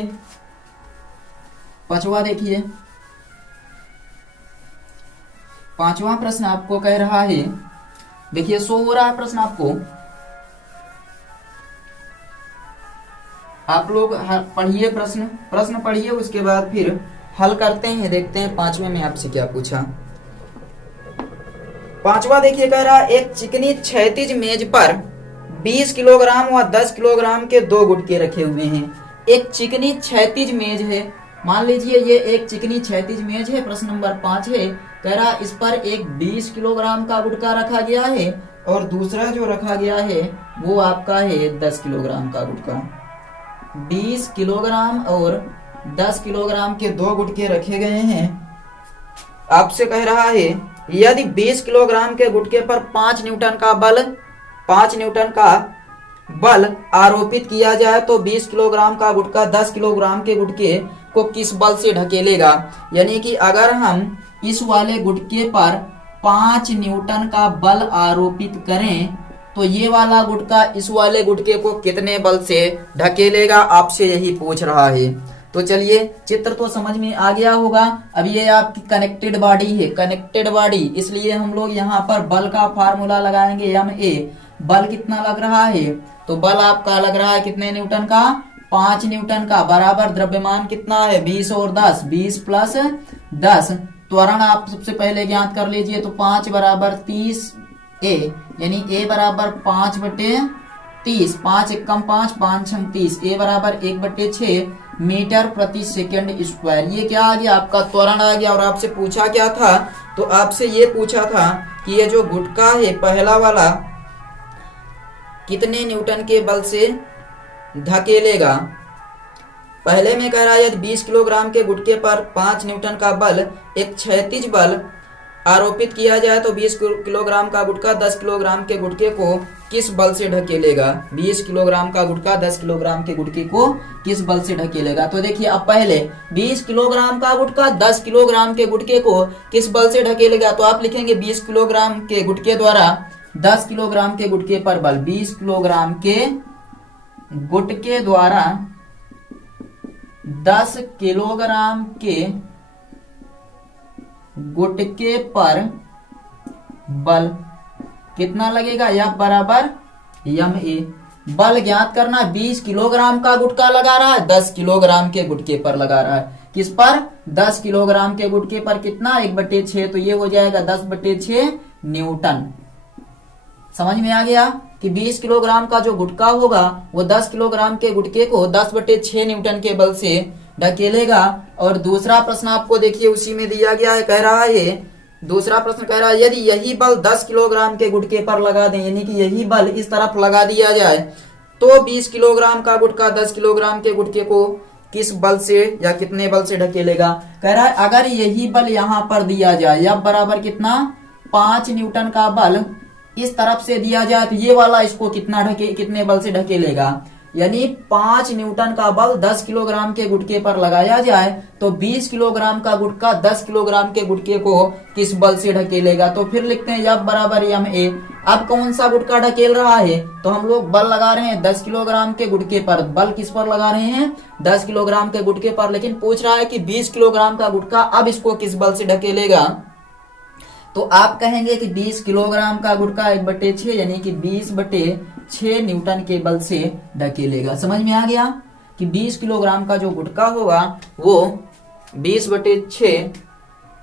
5वां देखिए, 5वां प्रश्न आपको कह रहा है, देखिए शो हो रहा है प्रश्न आपको, आप लोग पढ़िए प्रश्न पढ़िए, उसके बाद फिर हल करते हैं, देखते हैं 5वें में आपसे क्या पूछा। 5वां देखिए कह रहा, एक चिकनी क्षैतिज मेज पर 20 किलोग्राम व 10 किलोग्राम के 2 गुटके रखे हुए हैं। एक चिकनी क्षैतिज मेज है मान लीजिए ये एक चिकनी क्षैतिज मेज है, प्रश्न नंबर 5 है। कह रहा इस पर एक 20 किलोग्राम का गुटका रखा गया है और दूसरा जो रखा गया है वो आपका है 10 किलोग्राम का गुटका। 20 किलोग्राम और 10 किलोग्राम के दो गुटके रखे गए हैं। आपसे कह रहा है यदि 20 किलोग्राम के गुटके पर 5 न्यूटन का बल आरोपित किया जाए तो 20 किलोग्राम का गुटका 10 किलोग्राम के गुटके को किस बल से ढकेलेगा। यानी कि अगर हम इस वाले गुटके पर 5 न्यूटन का बल आरोपित करें तो ये वाला गुटका इस वाले गुटके को कितने बल से ढकेलेगा, आपसे यही पूछ रहा है। तो चलिए चित्र तो समझ में आ गया होगा। अब ये आपकी कनेक्टेड बॉडी है, कनेक्टेड बॉडी, इसलिए हम लोग यहाँ पर बल का फार्मूला लगाएंगे MA। बल कितना लग रहा है, तो बल आपका लग रहा है कितने न्यूटन का, 5 न्यूटन का, बराबर द्रव्यमान कितना है 20 और 10, 20 प्लस 10। त्वरण आप सबसे पहले ज्ञात कर लीजिए, तो 5 बराबर 30 A, यानी A बराबर 5/30, 5 एकम 5, 5 छंग 30, A बराबर 1/6 मीटर प्रति सेकंड स्क्वायर। ये क्या आ गया, आपका त्वरण आ गया। और आपसे पूछा क्या था, तो आपसे ये पूछा था कि ये जो गुटका है पहला वाला कितने न्यूटन के बल से धकेलेगा। पहले में कह रहा है यदि 20 किलोग्राम के गुटके पर 5 न्यूटन का बल, एक क्षैतिज बल आरोपित किया जाए तो 20 किलोग्राम का गुटका 10 किलोग्राम के गुटके को किस बल से ढकेलेगा। 20 किलोग्राम का गुटका 10 किलोग्राम के गुटके को किस बल से ढकेलेगा। तो देखिए अब पहले 20 किलोग्राम का गुटका 10 किलोग्राम के गुटके को किस बल से ढकेलेगा, तो आप लिखेंगे 20 किलोग्राम के गुटके द्वारा 10 किलोग्राम के गुटके पर बल। 20 किलोग्राम के गुटके द्वारा 10 किलोग्राम के गुटके पर बल कितना लगेगा, F बराबर MA। बल ज्ञात करना, 20 किलोग्राम का गुटका लगा रहा है, 10 किलोग्राम के गुटके पर लगा रहा है। किस पर, 10 किलोग्राम के गुटके पर कितना, 1/6, तो ये हो जाएगा 10/6 न्यूटन। समझ में आ गया कि 20 किलोग्राम का जो गुटका होगा वो 10 किलोग्राम के गुटके को 10/6 न्यूटन के बल से ढकेलेगा। और दूसरा प्रश्न आपको देखिए उसी में दिया गया है, कह रहा है दूसरा प्रश्न कह रहा है यदि यही बल 10 किलोग्राम के गुटके पर लगा दें, यानी कि यही बल इस तरफ लगा दिया जाए तो 20 किलोग्राम का गुटका 10 किलोग्राम के गुटके को किस बल से या कितने बल से ढकेलेगा। कह रहा है अगर यही बल यहाँ पर दिया जाए, F बराबर कितना, 5 न्यूटन का बल इस तरफ से दिया जाए तो ये वाला इसको कितने बल से ढकेलेगा। यानी 5 न्यूटन का बल 10 किलोग्राम के गुटके पर लगाया जाए तो 20 किलोग्राम का गुटका 10 किलोग्राम के गुटके को किस बल से ढकेलेगा। तो फिर लिखते हैं F बराबर MA। अब कौन सा गुटका ढकेल रहा है, तो हम लोग बल लगा रहे हैं 10 किलोग्राम के गुटके पर। बल किस पर लगा रहे हैं, 10 किलोग्राम के गुटके पर, लेकिन पूछ रहा है कि 20 किलोग्राम का गुटका अब इसको किस बल से ढकेलेगा। तो आप कहेंगे कि 20 किलोग्राम का गुटका 1/6 यानी कि 20/6 न्यूटन के बल से ढकेलेगा। समझ में आ गया कि 20 किलोग्राम का जो गुटका होगा वो 20/6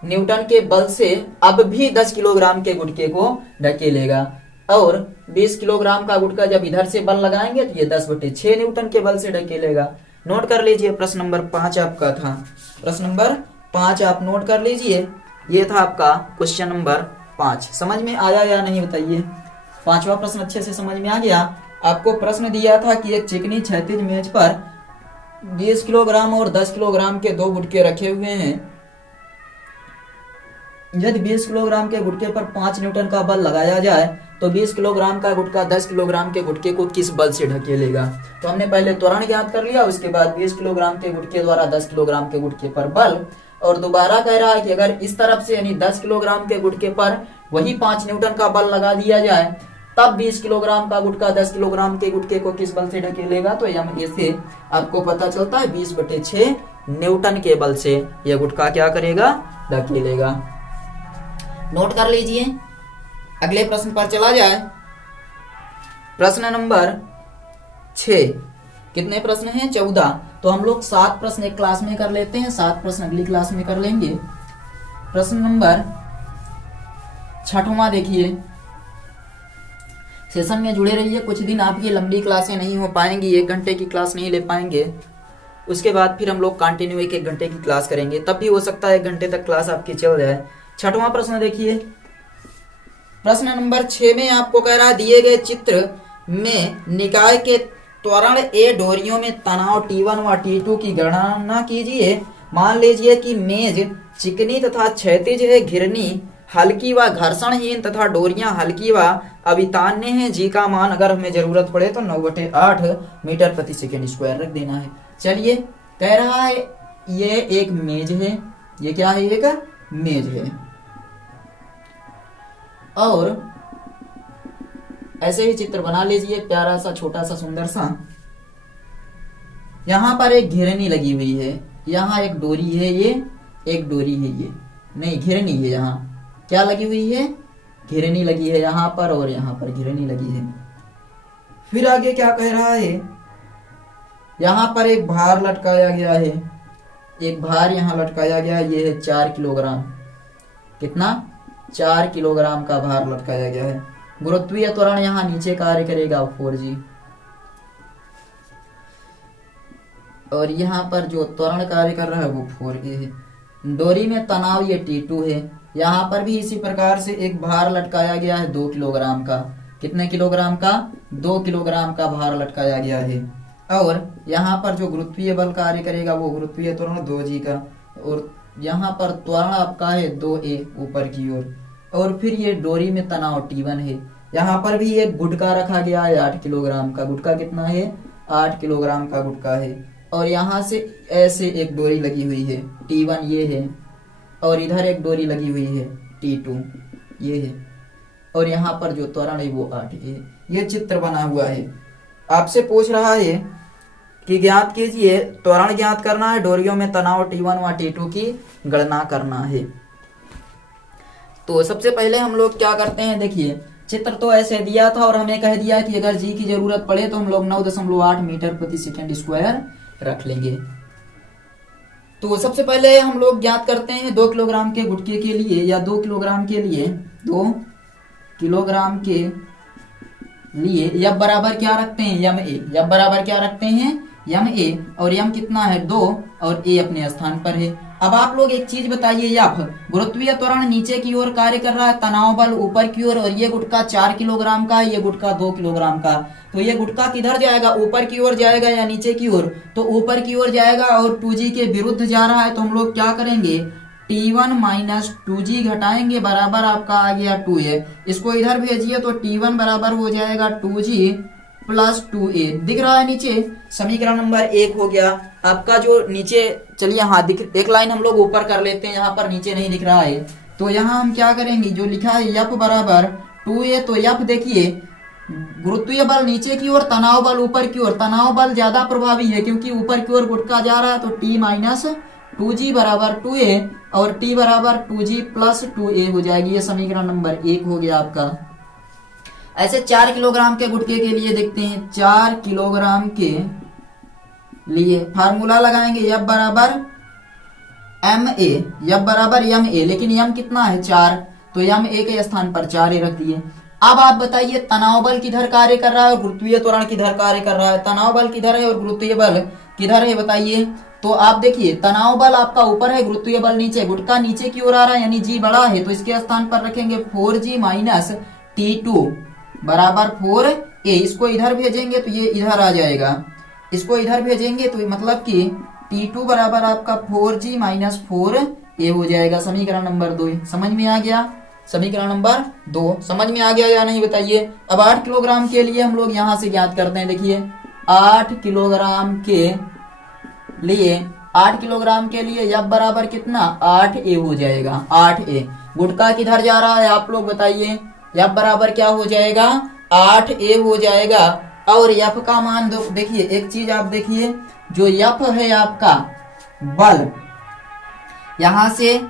न्यूटन के बल से अब भी 10 किलोग्राम के गुटके को ढकेलेगा। और 20 किलोग्राम का गुटका जब इधर से बल लगाएंगे तो ये 10/6 न्यूटन के बल से ढकेलेगा। नोट कर लीजिए, प्रश्न नंबर 5 आपका था। प्रश्न नंबर 5 आप नोट कर लीजिए, ये था आपका क्वेश्चन नंबर 5। समझ में आया या नहीं बताइए। 5वां प्रश्न अच्छे से समझ में आ गया। आपको प्रश्न दिया था कि एक चिकनी क्षैतिज मेज पर 20 किलोग्राम और 10 किलोग्राम के दो गुटके रखे हुए हैं। यदि 20 किलोग्राम के गुटके पर 5 न्यूटन का बल लगाया जाए तो 20 किलोग्राम का गुटका 10 किलोग्राम के गुटके को किस बल से ढकेलेगा। तो हमने पहले त्वरण ज्ञात कर लिया, उसके बाद 20 किलोग्राम के गुटके द्वारा 10 किलोग्राम के गुटके पर बल। और दोबारा कह रहा है कि अगर इस तरफ से यानी 10 किलोग्राम के गुटके पर वही 5 न्यूटन का बल लगा दिया जाए तब 20 किलोग्राम का गुटका 10 किलोग्राम के गुटके को किस बल से ढकेलेगा। तो इससे आपको पता चलता है 20/6 न्यूटन के बल से यह गुटका क्या करेगा, ढकेलेगा। नोट कर लीजिए। अगले प्रश्न पर चला जाए। प्रश्न नंबर 6। कितने प्रश्न हैं, 14। तो हम लोग 7 प्रश्न एक क्लास में कर लेते हैं, 7 प्रश्न अगली क्लास में कर लेंगे। प्रश्न नंबर 6वां देखिए। सेशन में जुड़े रहिए, कुछ दिन आपकी लंबी क्लासें नहीं हो पाएंगी, 1 घंटे की क्लास नहीं ले पाएंगे। उसके बाद फिर हम लोग कंटिन्यू 1-1 घंटे की क्लास करेंगे, तब भी हो सकता है 1 घंटे तक क्लास आपकी चल जाए। छठवां प्रश्न देखिए, प्रश्न नंबर 6 में आपको कह रहा है दिए गए चित्र में निकाय के त्वरण ए डोरियों में तनाव T1 व T2 की गणना कीजिए। मान लीजिए कि मेज चिकनी तथा क्षैतिज है, घिरनी हल्की व घर्षणहीन तथा डोरियां हल्की व अभितान्य हैं। जी का मान अगर हमें जरूरत पड़े तो 9/8 मीटर प्रति सेकेंड स्क्वायर रख देना है। चलिए, कह रहा है ये एक मेज है, ये क्या है, एक मेज है, और ऐसे ही चित्र बना लीजिए प्यारा सा छोटा सा सुंदर सा। यहां पर एक घिरनी लगी हुई है, यहाँ एक डोरी है, ये एक डोरी है, ये नहीं घिरनी है, यहाँ क्या लगी हुई है, घिरनी लगी है यहाँ पर, और यहाँ पर घिरनी लगी है। फिर आगे क्या कह रहा है, यहाँ पर एक भार लटकाया गया है, एक भार यहाँ लटकाया गया, ये है 4 किलोग्राम। कितना? 4 किलोग्राम का भार लटकाया गया है। गुरुत्वीय त्वरण यहाँ नीचे कार्य करेगा 4g, और यहाँ पर जो त्वरण कार्य कर रहा है वो 4a है। डोरी में तनाव ये T2 है। यहाँ पर भी इसी प्रकार से एक भार लटकाया गया है 2 किलोग्राम का। कितने किलोग्राम का? 2 किलोग्राम का भार लटकाया गया है। और यहाँ पर जो गुरुत्वीय बल कार्य करेगा वो गुरुत्वीय त्वरण 2g का, और यहाँ पर त्वरण आपका है 2a ऊपर की ओर। और फिर ये डोरी में तनाव T1 है। यहाँ पर भी एक गुटका रखा गया है 8 किलोग्राम का। गुटका कितना है? 8 किलोग्राम का गुटका है। और यहाँ से ऐसे एक डोरी लगी हुई है, T1 ये है, और इधर एक डोरी लगी हुई है T2 ये है, और यहाँ पर जो त्वरण है वो 8 है। ये चित्र बना हुआ है। आपसे पूछ रहा है कि ज्ञात कीजिए, त्वरण ज्ञात करना है, डोरियों में तनाव T1 व T2 की गणना करना है। तो सबसे पहले हम लोग क्या करते हैं, देखिए चित्र तो ऐसे दिया था और हमें कह दिया कि अगर जी की जरूरत पड़े तो हम लोग 9.8 मीटर प्रति सेकेंड स्क्वायर रख लेंगे। तो सबसे पहले हम लोग ज्ञात करते हैं 2 किलोग्राम के गुटके के लिए, या 2 किलोग्राम के लिए, 2 किलोग्राम के लिए यम बराबर क्या रखते हैं, यम ए। यम बराबर क्या रखते हैं, यम ए, और यम कितना है 2, और ए अपने स्थान पर है। अब आप लोग एक चीज बताइए, यफ गुरुत्वीय त्वरण नीचे की ओर कार्य कर रहा है, तनाव बल ऊपर की ओर, और ये गुटका 4 किलोग्राम का है, ये गुटका 2 किलोग्राम का। तो ये गुटका किधर जाएगा, ऊपर की ओर जाएगा या नीचे की ओर? तो ऊपर की ओर जाएगा, और 2g के विरुद्ध जा रहा है। तो हम लोग क्या करेंगे, T1 माइनस 2g घटाएंगे, बराबर आपका आ गया 2a। इसको इधर भेजिए तो T1 बराबर हो जाएगा 2g प्लस 2a। दिख रहा है नीचे? समीकरण नंबर 1 हो गया आपका। जो नीचे, चलिए हाँ दिख, एक लाइन हम लोग ऊपर कर लेते हैं, यहाँ पर नीचे नहीं दिख रहा है। तो यहाँ हम क्या करेंगे, जो लिखा है यफ बराबर 2a, तो यफ देखिए गुरुत्वीय बल नीचे की ओर, तनाव बल ऊपर की ओर। तनाव बल ज्यादा प्रभावी है क्योंकि ऊपर की ओर गुटका जा रहा है, तो T माइनस 2g बराबर 2a, और T बराबर 2g प्लस 2a हो जाएगी। ये समीकरण नंबर 1 हो गया आपका। ऐसे 4 किलोग्राम के गुटके के लिए देखते हैं। 4 किलोग्राम के लिए फार्मूला लगाएंगे, यफ बराबर एम ए, यफ बराबर यम ए, लेकिन यम कितना है 4, तो यम ए के स्थान पर 4 रख दिए। अब आप बताइए तनाव बल किधर कार्य कर रहा है और गुरुत्वीय त्वरण किधर कार्य कर रहा है? तनाव बल किधर है और गुरुत्वीय बल किधर है बताइए? तो आप देखिए तनाव बल आपका ऊपर है, गुरुत्वीय बल नीचे, गुटका नीचे की ओर आ रहा है, यानी जी बड़ा है, तो इसके स्थान पर रखेंगे 4g माइनस T2 बराबर 4a। इसको इधर भेजेंगे तो ये इधर आ जाएगा, इसको इधर भेजेंगे तो मतलब कि T2 बराबर आपका 4g माइनस 4a हो जाएगा। समीकरण नंबर 2 समझ में आ गया? समीकरण नंबर 2 समझ में आ गया या नहीं बताइए? अब 8 किलोग्राम के लिए हम लोग यहां से ज्ञात करते हैं। देखिए 8 किलोग्राम के लिए, 8 किलोग्राम के लिए यफ बराबर कितना, 8a हो जाएगा, 8a। गुटका किधर जा रहा है आप लोग बताइए? यफ बराबर क्या हो जाएगा, 8a हो जाएगा। और यफ का मान देखिए, एक चीज आप देखिए, जो यफ है आपका बल, यहां से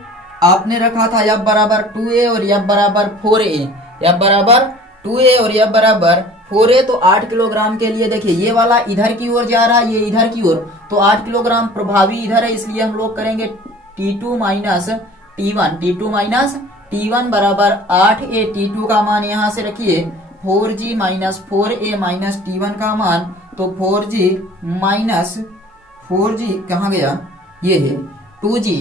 आपने रखा था यफ बराबर 2a और यफ बराबर 4a, यफ बराबर 2a और यफ बराबर 4a। तो 8 किलोग्राम के लिए देखिए ये वाला इधर की ओर जा रहा है, ये इधर की ओर, तो 8 किलोग्राम प्रभावी इधर है, इसलिए हम लोग करेंगे T2 minus T1, T2 minus T1 बराबर 8a। T2 का मान यहां से रखिए 4g minus 4a minus T1 का मान, तो 4g माइनस 4G कहाँ गया, ये है 2G,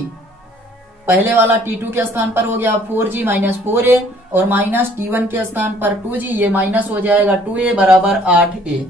पहले वाला T2 के स्थान पर हो गया 4G माइनस 4A और माइनस T1 के स्थान पर 2G, ये माइनस हो जाएगा 2A बराबर 8A।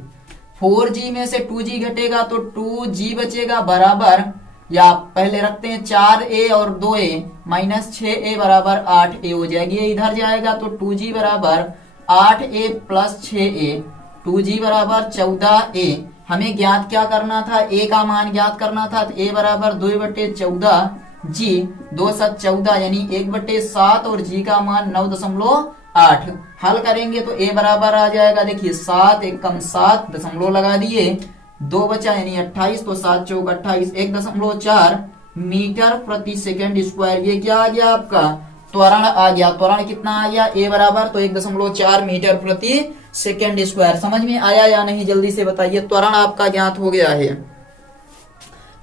4G में से 2G घटेगा तो 2G बचेगा बराबर, या पहले रखते हैं 4A और 2A माइनस 6A बराबर 8A हो जाएगी, ये इधर जाएगा तो 2G बराबर 8A प्लस 6A, 2G बराबर 14A। हमें ज्ञात क्या करना था, A का मान ज्ञात करना था, तो A बराबर 2/14G, 2 7 14 यानी 1/7 और G का मान 9.8। हल करेंगे तो A बराबर आ जाएगा, देखिए 7 1 कम 7 दशमलव लगा दिए, 2 बचा यानी 28, तो 7 चौक 28, 1.4 मीटर प्रति सेकंड स्क्वायर। ये क्या आ गया आपका, त्वरण आ गया। त्वरण कितना आ गया, A बराबर तो 1.4 मीटर प्रति सेकंड स्क्वायर। समझ में आया या नहीं, जल्दी से बताइए। त्वरण आपका ज्ञात हो गया है।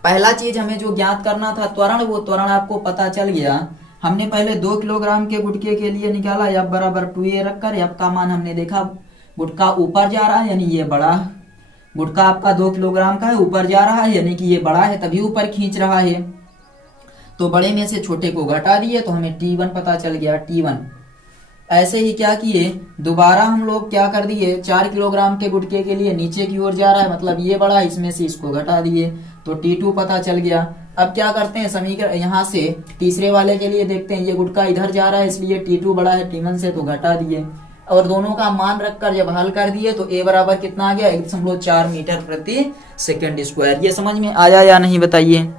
पहला चीज हमें जो ज्ञात करना था त्वरण, वो त्वरण आपको पता चल गया। हमने पहले 2 किलोग्राम के गुटके के लिए निकाला, F बराबर 2A रखकर F का मान हमने देखा, गुटका ऊपर जा रहा है यानी ये बड़ा, गुटका आपका 2 किलोग्राम का है, ऊपर जा रहा है यानी कि ये बड़ा है तभी ऊपर खींच रहा है, तो बड़े में से छोटे को घटा दिए तो हमें T1 पता चल गया, T1। ऐसे ही क्या किए, दोबारा हम लोग क्या कर दिए, 4 किलोग्राम के गुटके के लिए नीचे की ओर जा रहा है, मतलब ये बड़ा, इसमें से इसको घटा दिए तो T2 पता चल गया। अब क्या करते हैं, समीकरण यहाँ से तीसरे वाले के लिए देखते हैं, ये गुटका इधर जा रहा है इसलिए T2 बड़ा है T1 से, तो घटा दिए और दोनों का मान रखकर जब हल कर दिए तो A बराबर कितना आ गया, 1.4 मीटर प्रति सेकंड स्क्वायर। ये समझ में आया या नहीं बताइए,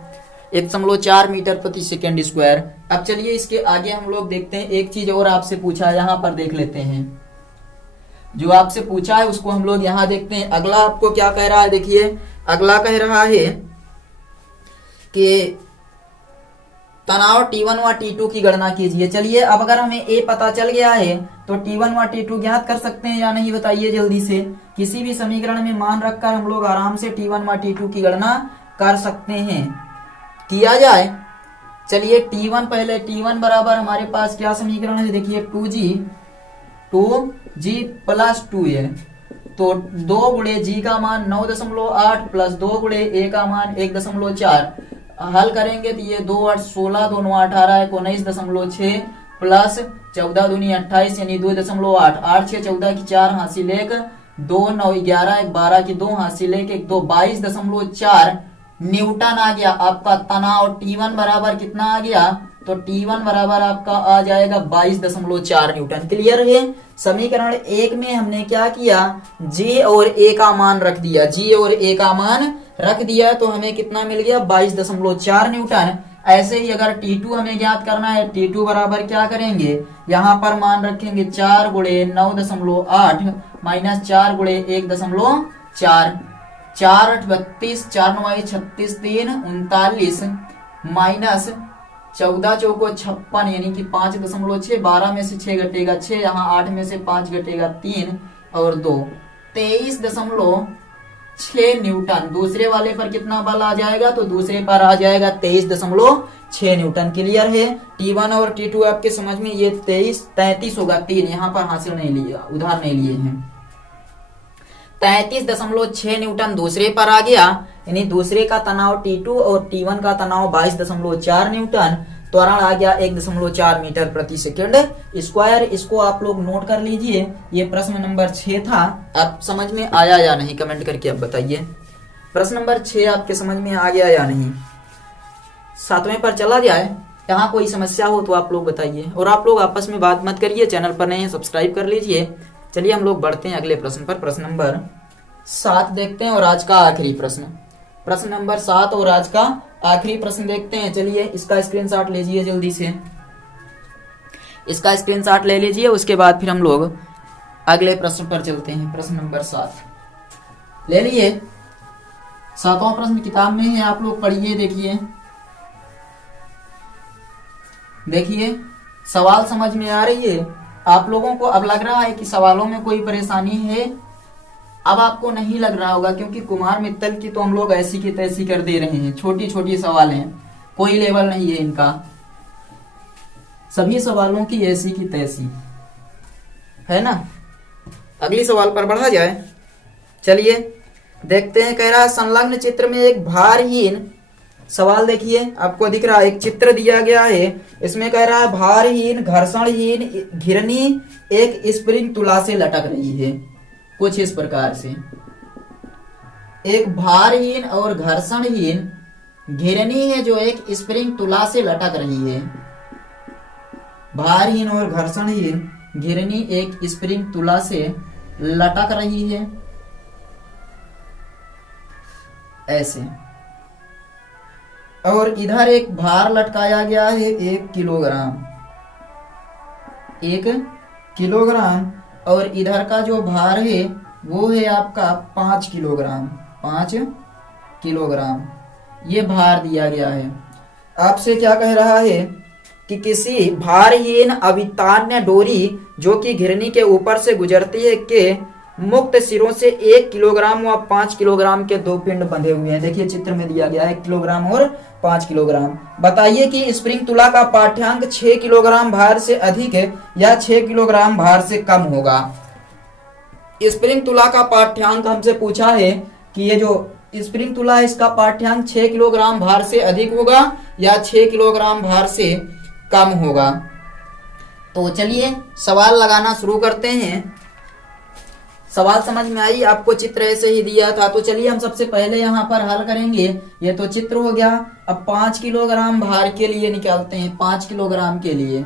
1.4 मीटर प्रति सेकंड स्क्वायर। अब चलिए इसके आगे हम लोग देखते हैं, एक चीज और आपसे पूछा है, यहाँ पर देख लेते हैं। जो आपसे पूछा है उसको हम लोग यहाँ देखते हैं। अगला आपको क्या कह रहा है, देखिए अगला कह रहा है कि तनाव T1 व T2 की गणना कीजिए। चलिए अब अगर हमें A पता चल गया है तो T1 व T2 ज्ञात कर सकते हैं या नहीं बताइए जल्दी से। किसी भी समीकरण में मान रखकर हम लोग आराम से T1 व T2 की गणना कर सकते हैं। किया जाए, चलिए T1 पहले, T1 बराबर हमारे पास क्या समीकरण है, देखिए 2G प्लस 2A, तो 2 गुणे G का मान 9.8 प्लस 2 गुणे A का मान 1.4। हल करेंगे तो ये 2 8 16, दोनों 18 19.6 प्लस 14 दूनी 28 यानी 2.8, 8 6 14 की 4 हासिल 1, 2 9 11 1 12 की 2 हासिल 1 1 2 22.4 न्यूटन आ गया आपका तनाव। T1 बराबर कितना आ गया, तो T1 बराबर आपका आ जाएगा 22.4 न्यूटन। क्लियर है। समीकरण 1 में हमने क्या किया, G और A का मान रख दिया, G और A का मान रख दिया तो हमें कितना मिल गया, 22.4 न्यूटन। ऐसे ही अगर T2 हमें ज्ञात करना है, T2 बराबर क्या करेंगे, यहाँ पर मान रखेंगे 4 गुणे 9.8 माइनस 4 गुणे 1.4, 4 8 32, 4 9 36, 3 39 माइनस 14 चौको 56 यानी कि 5.6, 12 में से 6 घटेगा 6, यहाँ 8 में से 5 घटेगा 3 और 2, 23.6 न्यूटन। दूसरे वाले पर कितना बल आ जाएगा, तो दूसरे पर आ जाएगा 23.6 न्यूटन। क्लियर है। T1 और T2 आपके समझ में, ये 33 होगा, 3 यहाँ पर हासिल नहीं लिया, उधार नहीं लिए हैं। 33.6 न्यूटन दूसरे पर आ गया, यानी दूसरे का तनाव T2 और T1 का तनाव 22.4 न्यूटन। त्वरण आ गया 1.4 मीटर प्रति सेकंड स्क्वायर। इसको आप लोग नोट कर लीजिए। ये प्रश्न नंबर 6 था। अब समझ में आया या नहीं कमेंट करके अब बताइए। प्रश्न नंबर 6 आपके समझ में आ गया या नहीं। 7वें पर चला जाए, यहाँ कोई समस्या हो तो आप लोग बताइए, और आप लोग आपस में बात मत करिए, चैनल पर नए हैं सब्सक्राइब कर लीजिए। चलिए हम लोग बढ़ते हैं अगले प्रश्न पर। प्रश्न नंबर 7 देखते हैं और आज का आखिरी प्रश्न। प्रश्न नंबर 7 और आज का आखिरी प्रश्न देखते हैं। चलिए इसका स्क्रीनशॉट लीजिए जल्दी से, इसका स्क्रीनशॉट ले लीजिए, उसके बाद फिर हम लोग अगले प्रश्न पर चलते हैं। प्रश्न नंबर 7 ले लिए। 7वां प्रश्न किताब में है, आप लोग पढ़िए। देखिए सवाल समझ में आ रही है आप लोगों को। अब लग रहा है कि सवालों में कोई परेशानी है, अब आपको नहीं लग रहा होगा, क्योंकि कुमार मित्तल की तो हम लोग ऐसी की तैसी कर दे रहे हैं। छोटी छोटी सवाल हैं, कोई लेवल नहीं है इनका, सभी सवालों की ऐसी की तैसी है ना। अगली सवाल पर बढ़ा जाए। चलिए देखते हैं, कह रहा है संलग्न चित्र में एक भारहीन, सवाल देखिए आपको दिख रहा है, एक चित्र दिया गया है, इसमें कह रहा है भारहीन घर्षणहीन घिरनी एक स्प्रिंग तुला से लटक रही है, कुछ इस प्रकार से। एक भारहीन और घर्षणहीन घिरनी है जो एक स्प्रिंग तुला से लटक रही है। भारहीन और घर्षणहीन घिरनी एक स्प्रिंग तुला से लटक रही है, ऐसे। और इधर एक भार लटकाया गया है 1 किलोग्राम, 1 किलोग्राम, और इधर का जो भार है वो है आपका 5 किलोग्राम, 5 किलोग्राम ये भार दिया गया है। आपसे क्या कह रहा है कि किसी भारहीन अवितान्य डोरी जो कि घिरनी के ऊपर से गुजरती है के मुक्त सिरों से 1 किलोग्राम व 5 किलोग्राम के 2 पिंड बंधे हुए हैं। देखिए चित्र में दिया गया है 1 किलोग्राम और 5 किलोग्राम। बताइए कि स्प्रिंग तुला का पाठ्यांक 6 किलोग्राम भार से अधिक है या 6 किलोग्राम भार से कम होगा। स्प्रिंग तुला का पाठ्यांक हमसे पूछा है कि ये जो स्प्रिंग तुला है इसका पाठ्यांक 6 किलोग्राम भार से अधिक होगा या 6 किलोग्राम भार से कम होगा। तो चलिए सवाल लगाना शुरू करते हैं। सवाल समझ में आई आपको? चित्र ऐसे ही दिया था, तो चलिए हम सबसे पहले यहाँ पर हल करेंगे। ये तो चित्र हो गया। अब 5 किलोग्राम भार के लिए निकालते हैं। 5 किलोग्राम के लिए,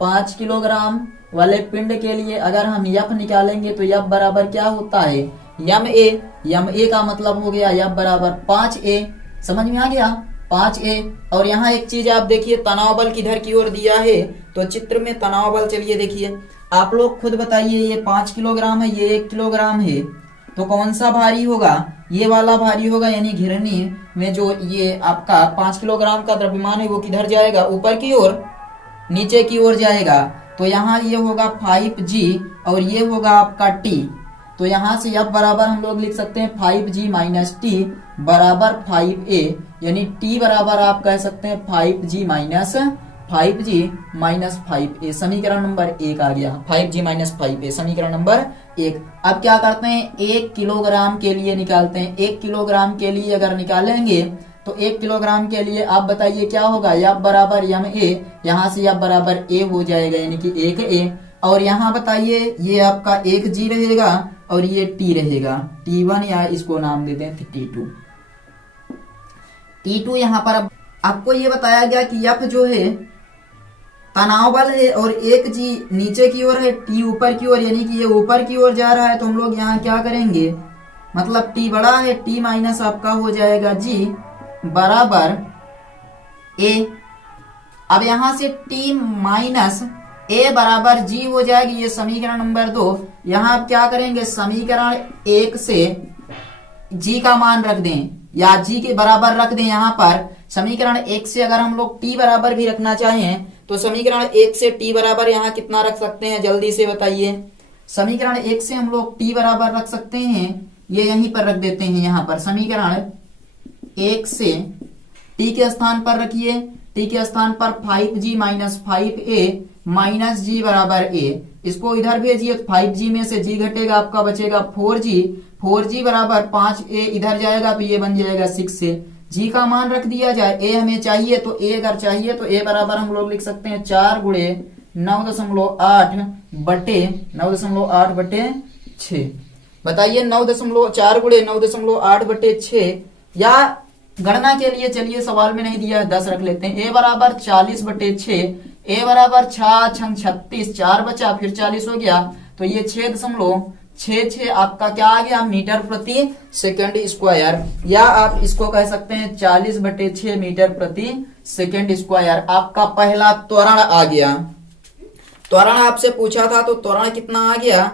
5 किलोग्राम वाले पिंड के लिए अगर हम यफ निकालेंगे तो यफ बराबर क्या होता है, यम ए। यम ए का मतलब हो गया यफ बराबर 5a। समझ में आ गया, 5a। और यहाँ एक चीज आप देखिए, तनाव बल किधर की ओर दिया है, तो चित्र में तनाव बल चलिए देखिए, आप लोग खुद बताइए। ये 5 किलोग्राम है, ये 1 किलोग्राम है, तो कौन सा भारी होगा? ये वाला भारी होगा, यानी घिरनी में जो ये आपका 5 किलोग्राम का द्रव्यमान है वो किधर जाएगा, ऊपर की ओर, नीचे की ओर जाएगा। तो यहाँ ये होगा 5g और ये होगा आपका t। तो यहाँ से f बराबर हम लोग लिख सकते हैं 5g माइनस टी बराबर 5a, यानी t बराबर आप कह सकते हैं 5g माइनस 5a। समीकरण नंबर 1 आ गया, 5g माइनस 5a समीकरण नंबर 1। अब क्या करते हैं, 1 किलोग्राम के लिए निकालते हैं। 1 किलोग्राम के लिए अगर निकालेंगे तो 1 किलोग्राम के लिए आप बताइए क्या होगा, यफ बराबर यम ए, यहाँ से यफ बराबर ए हो जाएगा, यानी कि 1a। और यहाँ बताइए ये आपका 1g रहेगा और ये t रहेगा, t1 या इसको नाम देते हैं t2। t2 यहाँ पर अब आपको ये बताया गया कि यफ जो है तनाव बल है और 1g नीचे की ओर है, t ऊपर की ओर, यानी कि ये ऊपर की ओर जा रहा है। तो हम लोग यहाँ क्या करेंगे, मतलब t बड़ा है, t माइनस आपका हो जाएगा g बराबर a। अब यहाँ से t माइनस a बराबर g हो जाएगी, ये समीकरण नंबर 2। यहाँ आप क्या करेंगे, समीकरण 1 से g का मान रख दें या g के बराबर रख दें। यहाँ पर समीकरण 1 से अगर हम लोग t बराबर भी रखना चाहें तो समीकरण 1 से t बराबर यहाँ कितना रख सकते हैं, जल्दी से बताइए। समीकरण 1 से हम लोग t बराबर रख सकते हैं, ये यहीं पर रख देते हैं। यहाँ पर समीकरण 1 से t के स्थान पर रखिए, t के स्थान पर 5g minus 5a minus g बराबर a। इसको इधर भेजिए, 5g में से g घटेगा, आपका बचेगा 4g। 4g बराबर 5a इधर जाएगा तो ये बन जाएगा 6 से। g का मान रख दिया जाए, a हमें चाहिए तो a अगर चाहिए तो a बराबर हम लोग लिख सकते हैं 4 गुणे 9.8 बटे 9.8 बटे 6। बताइए 9.4 गुणे 9.8 बटे 6, या गणना के लिए चलिए सवाल में नहीं दिया 10 रख लेते हैं। a बराबर 40 बटे 6, a बराबर 6 छंग 36, 4 बचा फिर 40 हो गया, तो ये 6.66 आपका क्या आ गया, मीटर प्रति सेकंड स्क्वायर, या आप इसको कह सकते हैं 40 बटे 6 मीटर प्रति सेकंड स्क्वायर। आपका पहला त्वरण आ गया। त्वरण आपसे पूछा था तो त्वरण कितना आ गया,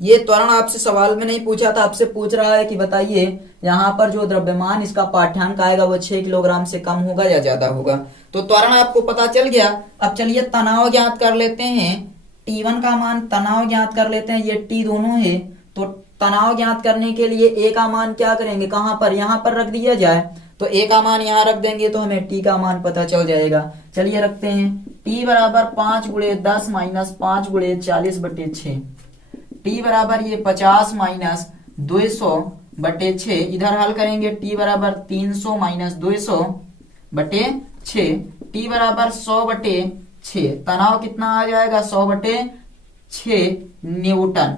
ये त्वरण आपसे सवाल में नहीं पूछा था, आपसे पूछ रहा है कि बताइए यहाँ पर जो द्रव्यमान इसका पाठ्यांक आएगा वो 6 किलोग्राम से कम होगा या ज्यादा होगा। तो त्वरण आपको पता चल गया। अब चलिए तनाव ज्ञात कर लेते हैं, T1 का मान तनाव ज्ञात कर लेते हैं। ये T दोनों है, तो तनाव ज्ञात करने के लिए A का मान क्या करेंगे, कहां पर, यहाँ पर रख दिया जाए। तो A का मान यहाँ रख देंगे तो हमें T का मान पता चल जाएगा। चलिए रखते हैं, T बराबर 5 गुणे 10 माइनस 5 गुणे 40 बटे 6। T बराबर ये 50 माइनस 200 बटे 6, इधर हल करेंगे t बराबर 300 माइनस 200 बटे 6, t बराबर 100 बटे 6, तनाव कितना आ जाएगा 100 बटे 6 न्यूटन।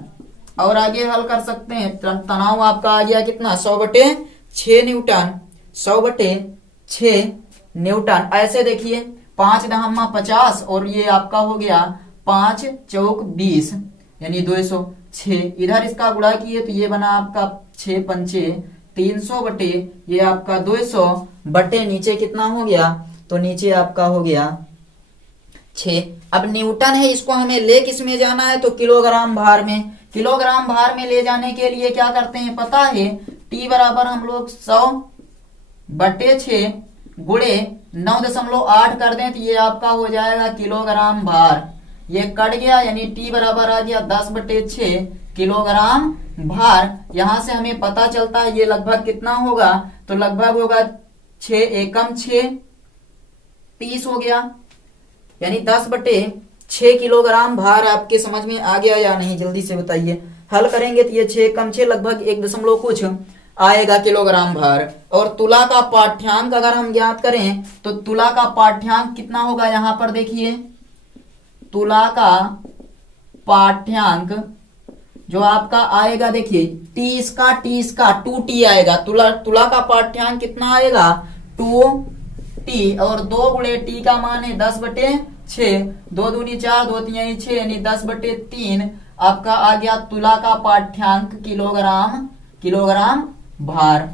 और आगे हल कर सकते हैं, तनाव आपका आ गया कितना 100 बटे 6 न्यूटन, 100 बटे 6 न्यूटन। ऐसे देखिए 5 दहम्मा 50 और ये आपका हो गया 5 चौक 20 यानी 206, इधर इसका गुणा किए तो ये बना आपका 6 पंचे 300 बटे ये आपका 200 बटे नीचे कितना हो गया, तो नीचे आपका हो गया 6। अब न्यूटन है, इसको हमें ले किस में जाना है, तो किलोग्राम भार में। किलोग्राम भार में ले जाने के लिए क्या करते हैं पता है, t बराबर हम लोग 100 बटे 6 गुणे 9.8 कर दें तो ये आपका हो जाएगा किलोग्राम भार। ये कट गया यानी t बराबर आ गया 10 बटे 6 किलोग्राम भार। यहां से हमें पता चलता है ये लगभग कितना होगा, तो लगभग होगा 6 एकम 6 30 हो गया, यानी 10 बटे 6 किलोग्राम भार। आपके समझ में आ गया या नहीं, जल्दी से बताइए। हल करेंगे तो ये 6 कम 6 लगभग 1 दशमलव कुछ आएगा किलोग्राम भार। और तुला का पाठ्यांक अगर हम ज्ञात करें तो तुला का पाठ्यांक कितना होगा, यहां पर देखिए तुला का पाठ्यांक जो आपका आएगा, देखिए t इसका 2t आएगा। तुला का पाठ्यांक कितना आएगा 2t, और 2 गुणे t का मान है 10 बटे 6, 2 दूनी 4 2 तीन 6 यानी 10 बटे 3 आपका आ गया तुला का पाठ्यांक किलोग्राम भार।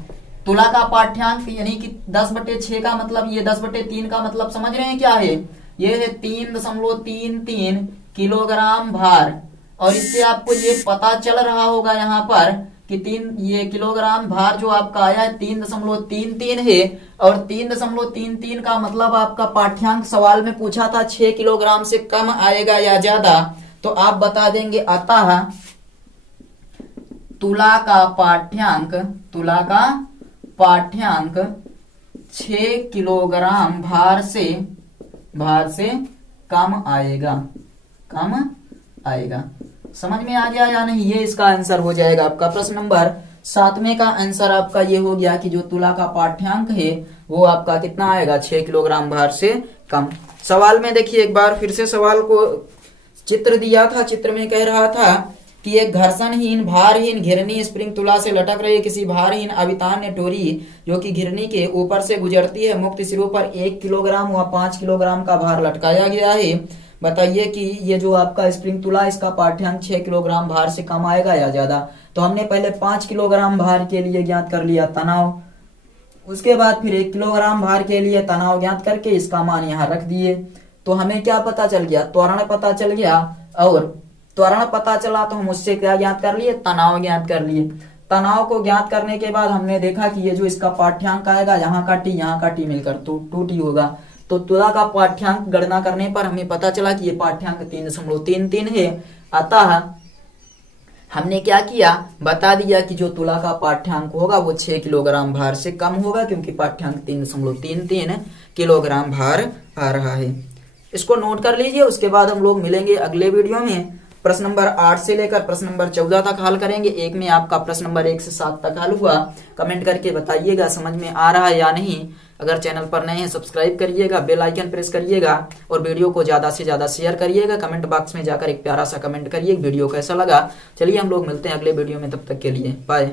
तुला का पाठ्यांक यानी कि 10 बटे 6 का मतलब ये 10 बटे 3 का मतलब समझ रहे हैं क्या है, ये है 3.33 किलोग्राम भार। और इससे आपको ये पता चल रहा होगा यहाँ पर कि ये किलोग्राम भार जो आपका आया है 3.33 है, और 3.33 का मतलब आपका पाठ्यांक सवाल में पूछा था 6 किलोग्राम से कम आएगा या ज्यादा, तो आप बता देंगे अतः तुला का पाठ्यांक 6 किलोग्राम भार से कम आएगा। समझ में आ गया या नहीं, ये इसका आंसर हो जाएगा आपका। प्रश्न नंबर 7वें का आंसर आपका ये हो गया कि जो तुला का पाठ्यांक है वो आपका कितना आएगा 6 किलोग्राम भार से कम। सवाल में देखिए एक बार फिर से सवाल को चित्र दिया था, चित्र में कह रहा था कि एक घर्षणहीन भारहीन घिरनी स्प्रिंग तुला से लटक रही किसी भारहीन अवितान्य डोरी जो कि घिरनी के ऊपर से गुजरती है, मुक्त सिरों पर 1 किलोग्राम व 5 किलोग्राम का भार लटकाया गया है। बताइए कि ये जो आपका स्प्रिंग तुला इसका पाठ्यांक 6 किलोग्राम भार से कम आएगा या ज्यादा। तो हमने पहले 5 किलोग्राम भार के लिए ज्ञात कर लिया तनाव, उसके बाद फिर 1 किलोग्राम भार के लिए तनाव ज्ञात करके इसका मान यहाँ रख दिए। तो हमें क्या पता चल गया, त्वरण पता चल गया, और त्वरण पता चला तो हम उससे क्या ज्ञात कर लिए, तनाव ज्ञात कर लिए। तनाव को ज्ञात करने के बाद हमने देखा कि ये जो इसका पाठ्यांक आएगा यहाँ का टी मिलकर 2t होगा। तो तुला का पाठ्यांक गणना करने पर हमें पता चला कि ये पाठ्यांक 3.33 है। अतः हमने क्या किया, बता दिया कि जो तुला का पाठ्यांक होगा वो 6 किलोग्राम भार से कम होगा, क्योंकि पाठ्यांक 3.33 किलोग्राम भार आ रहा है। इसको नोट कर लीजिए। उसके बाद हम लोग मिलेंगे अगले वीडियो में। प्रश्न नंबर 8 से लेकर प्रश्न नंबर 14 तक हल करेंगे। एक में आपका प्रश्न नंबर 1 से 7 तक हल हुआ। कमेंट करके बताइएगा समझ में आ रहा है या नहीं। अगर चैनल पर नए हैं सब्सक्राइब करिएगा, बेल आइकन प्रेस करिएगा और वीडियो को ज्यादा से ज्यादा शेयर करिएगा। कमेंट बॉक्स में जाकर एक प्यारा सा कमेंट करिए वीडियो कैसा लगा। चलिए हम लोग मिलते हैं अगले वीडियो में, तब तक के लिए बाय।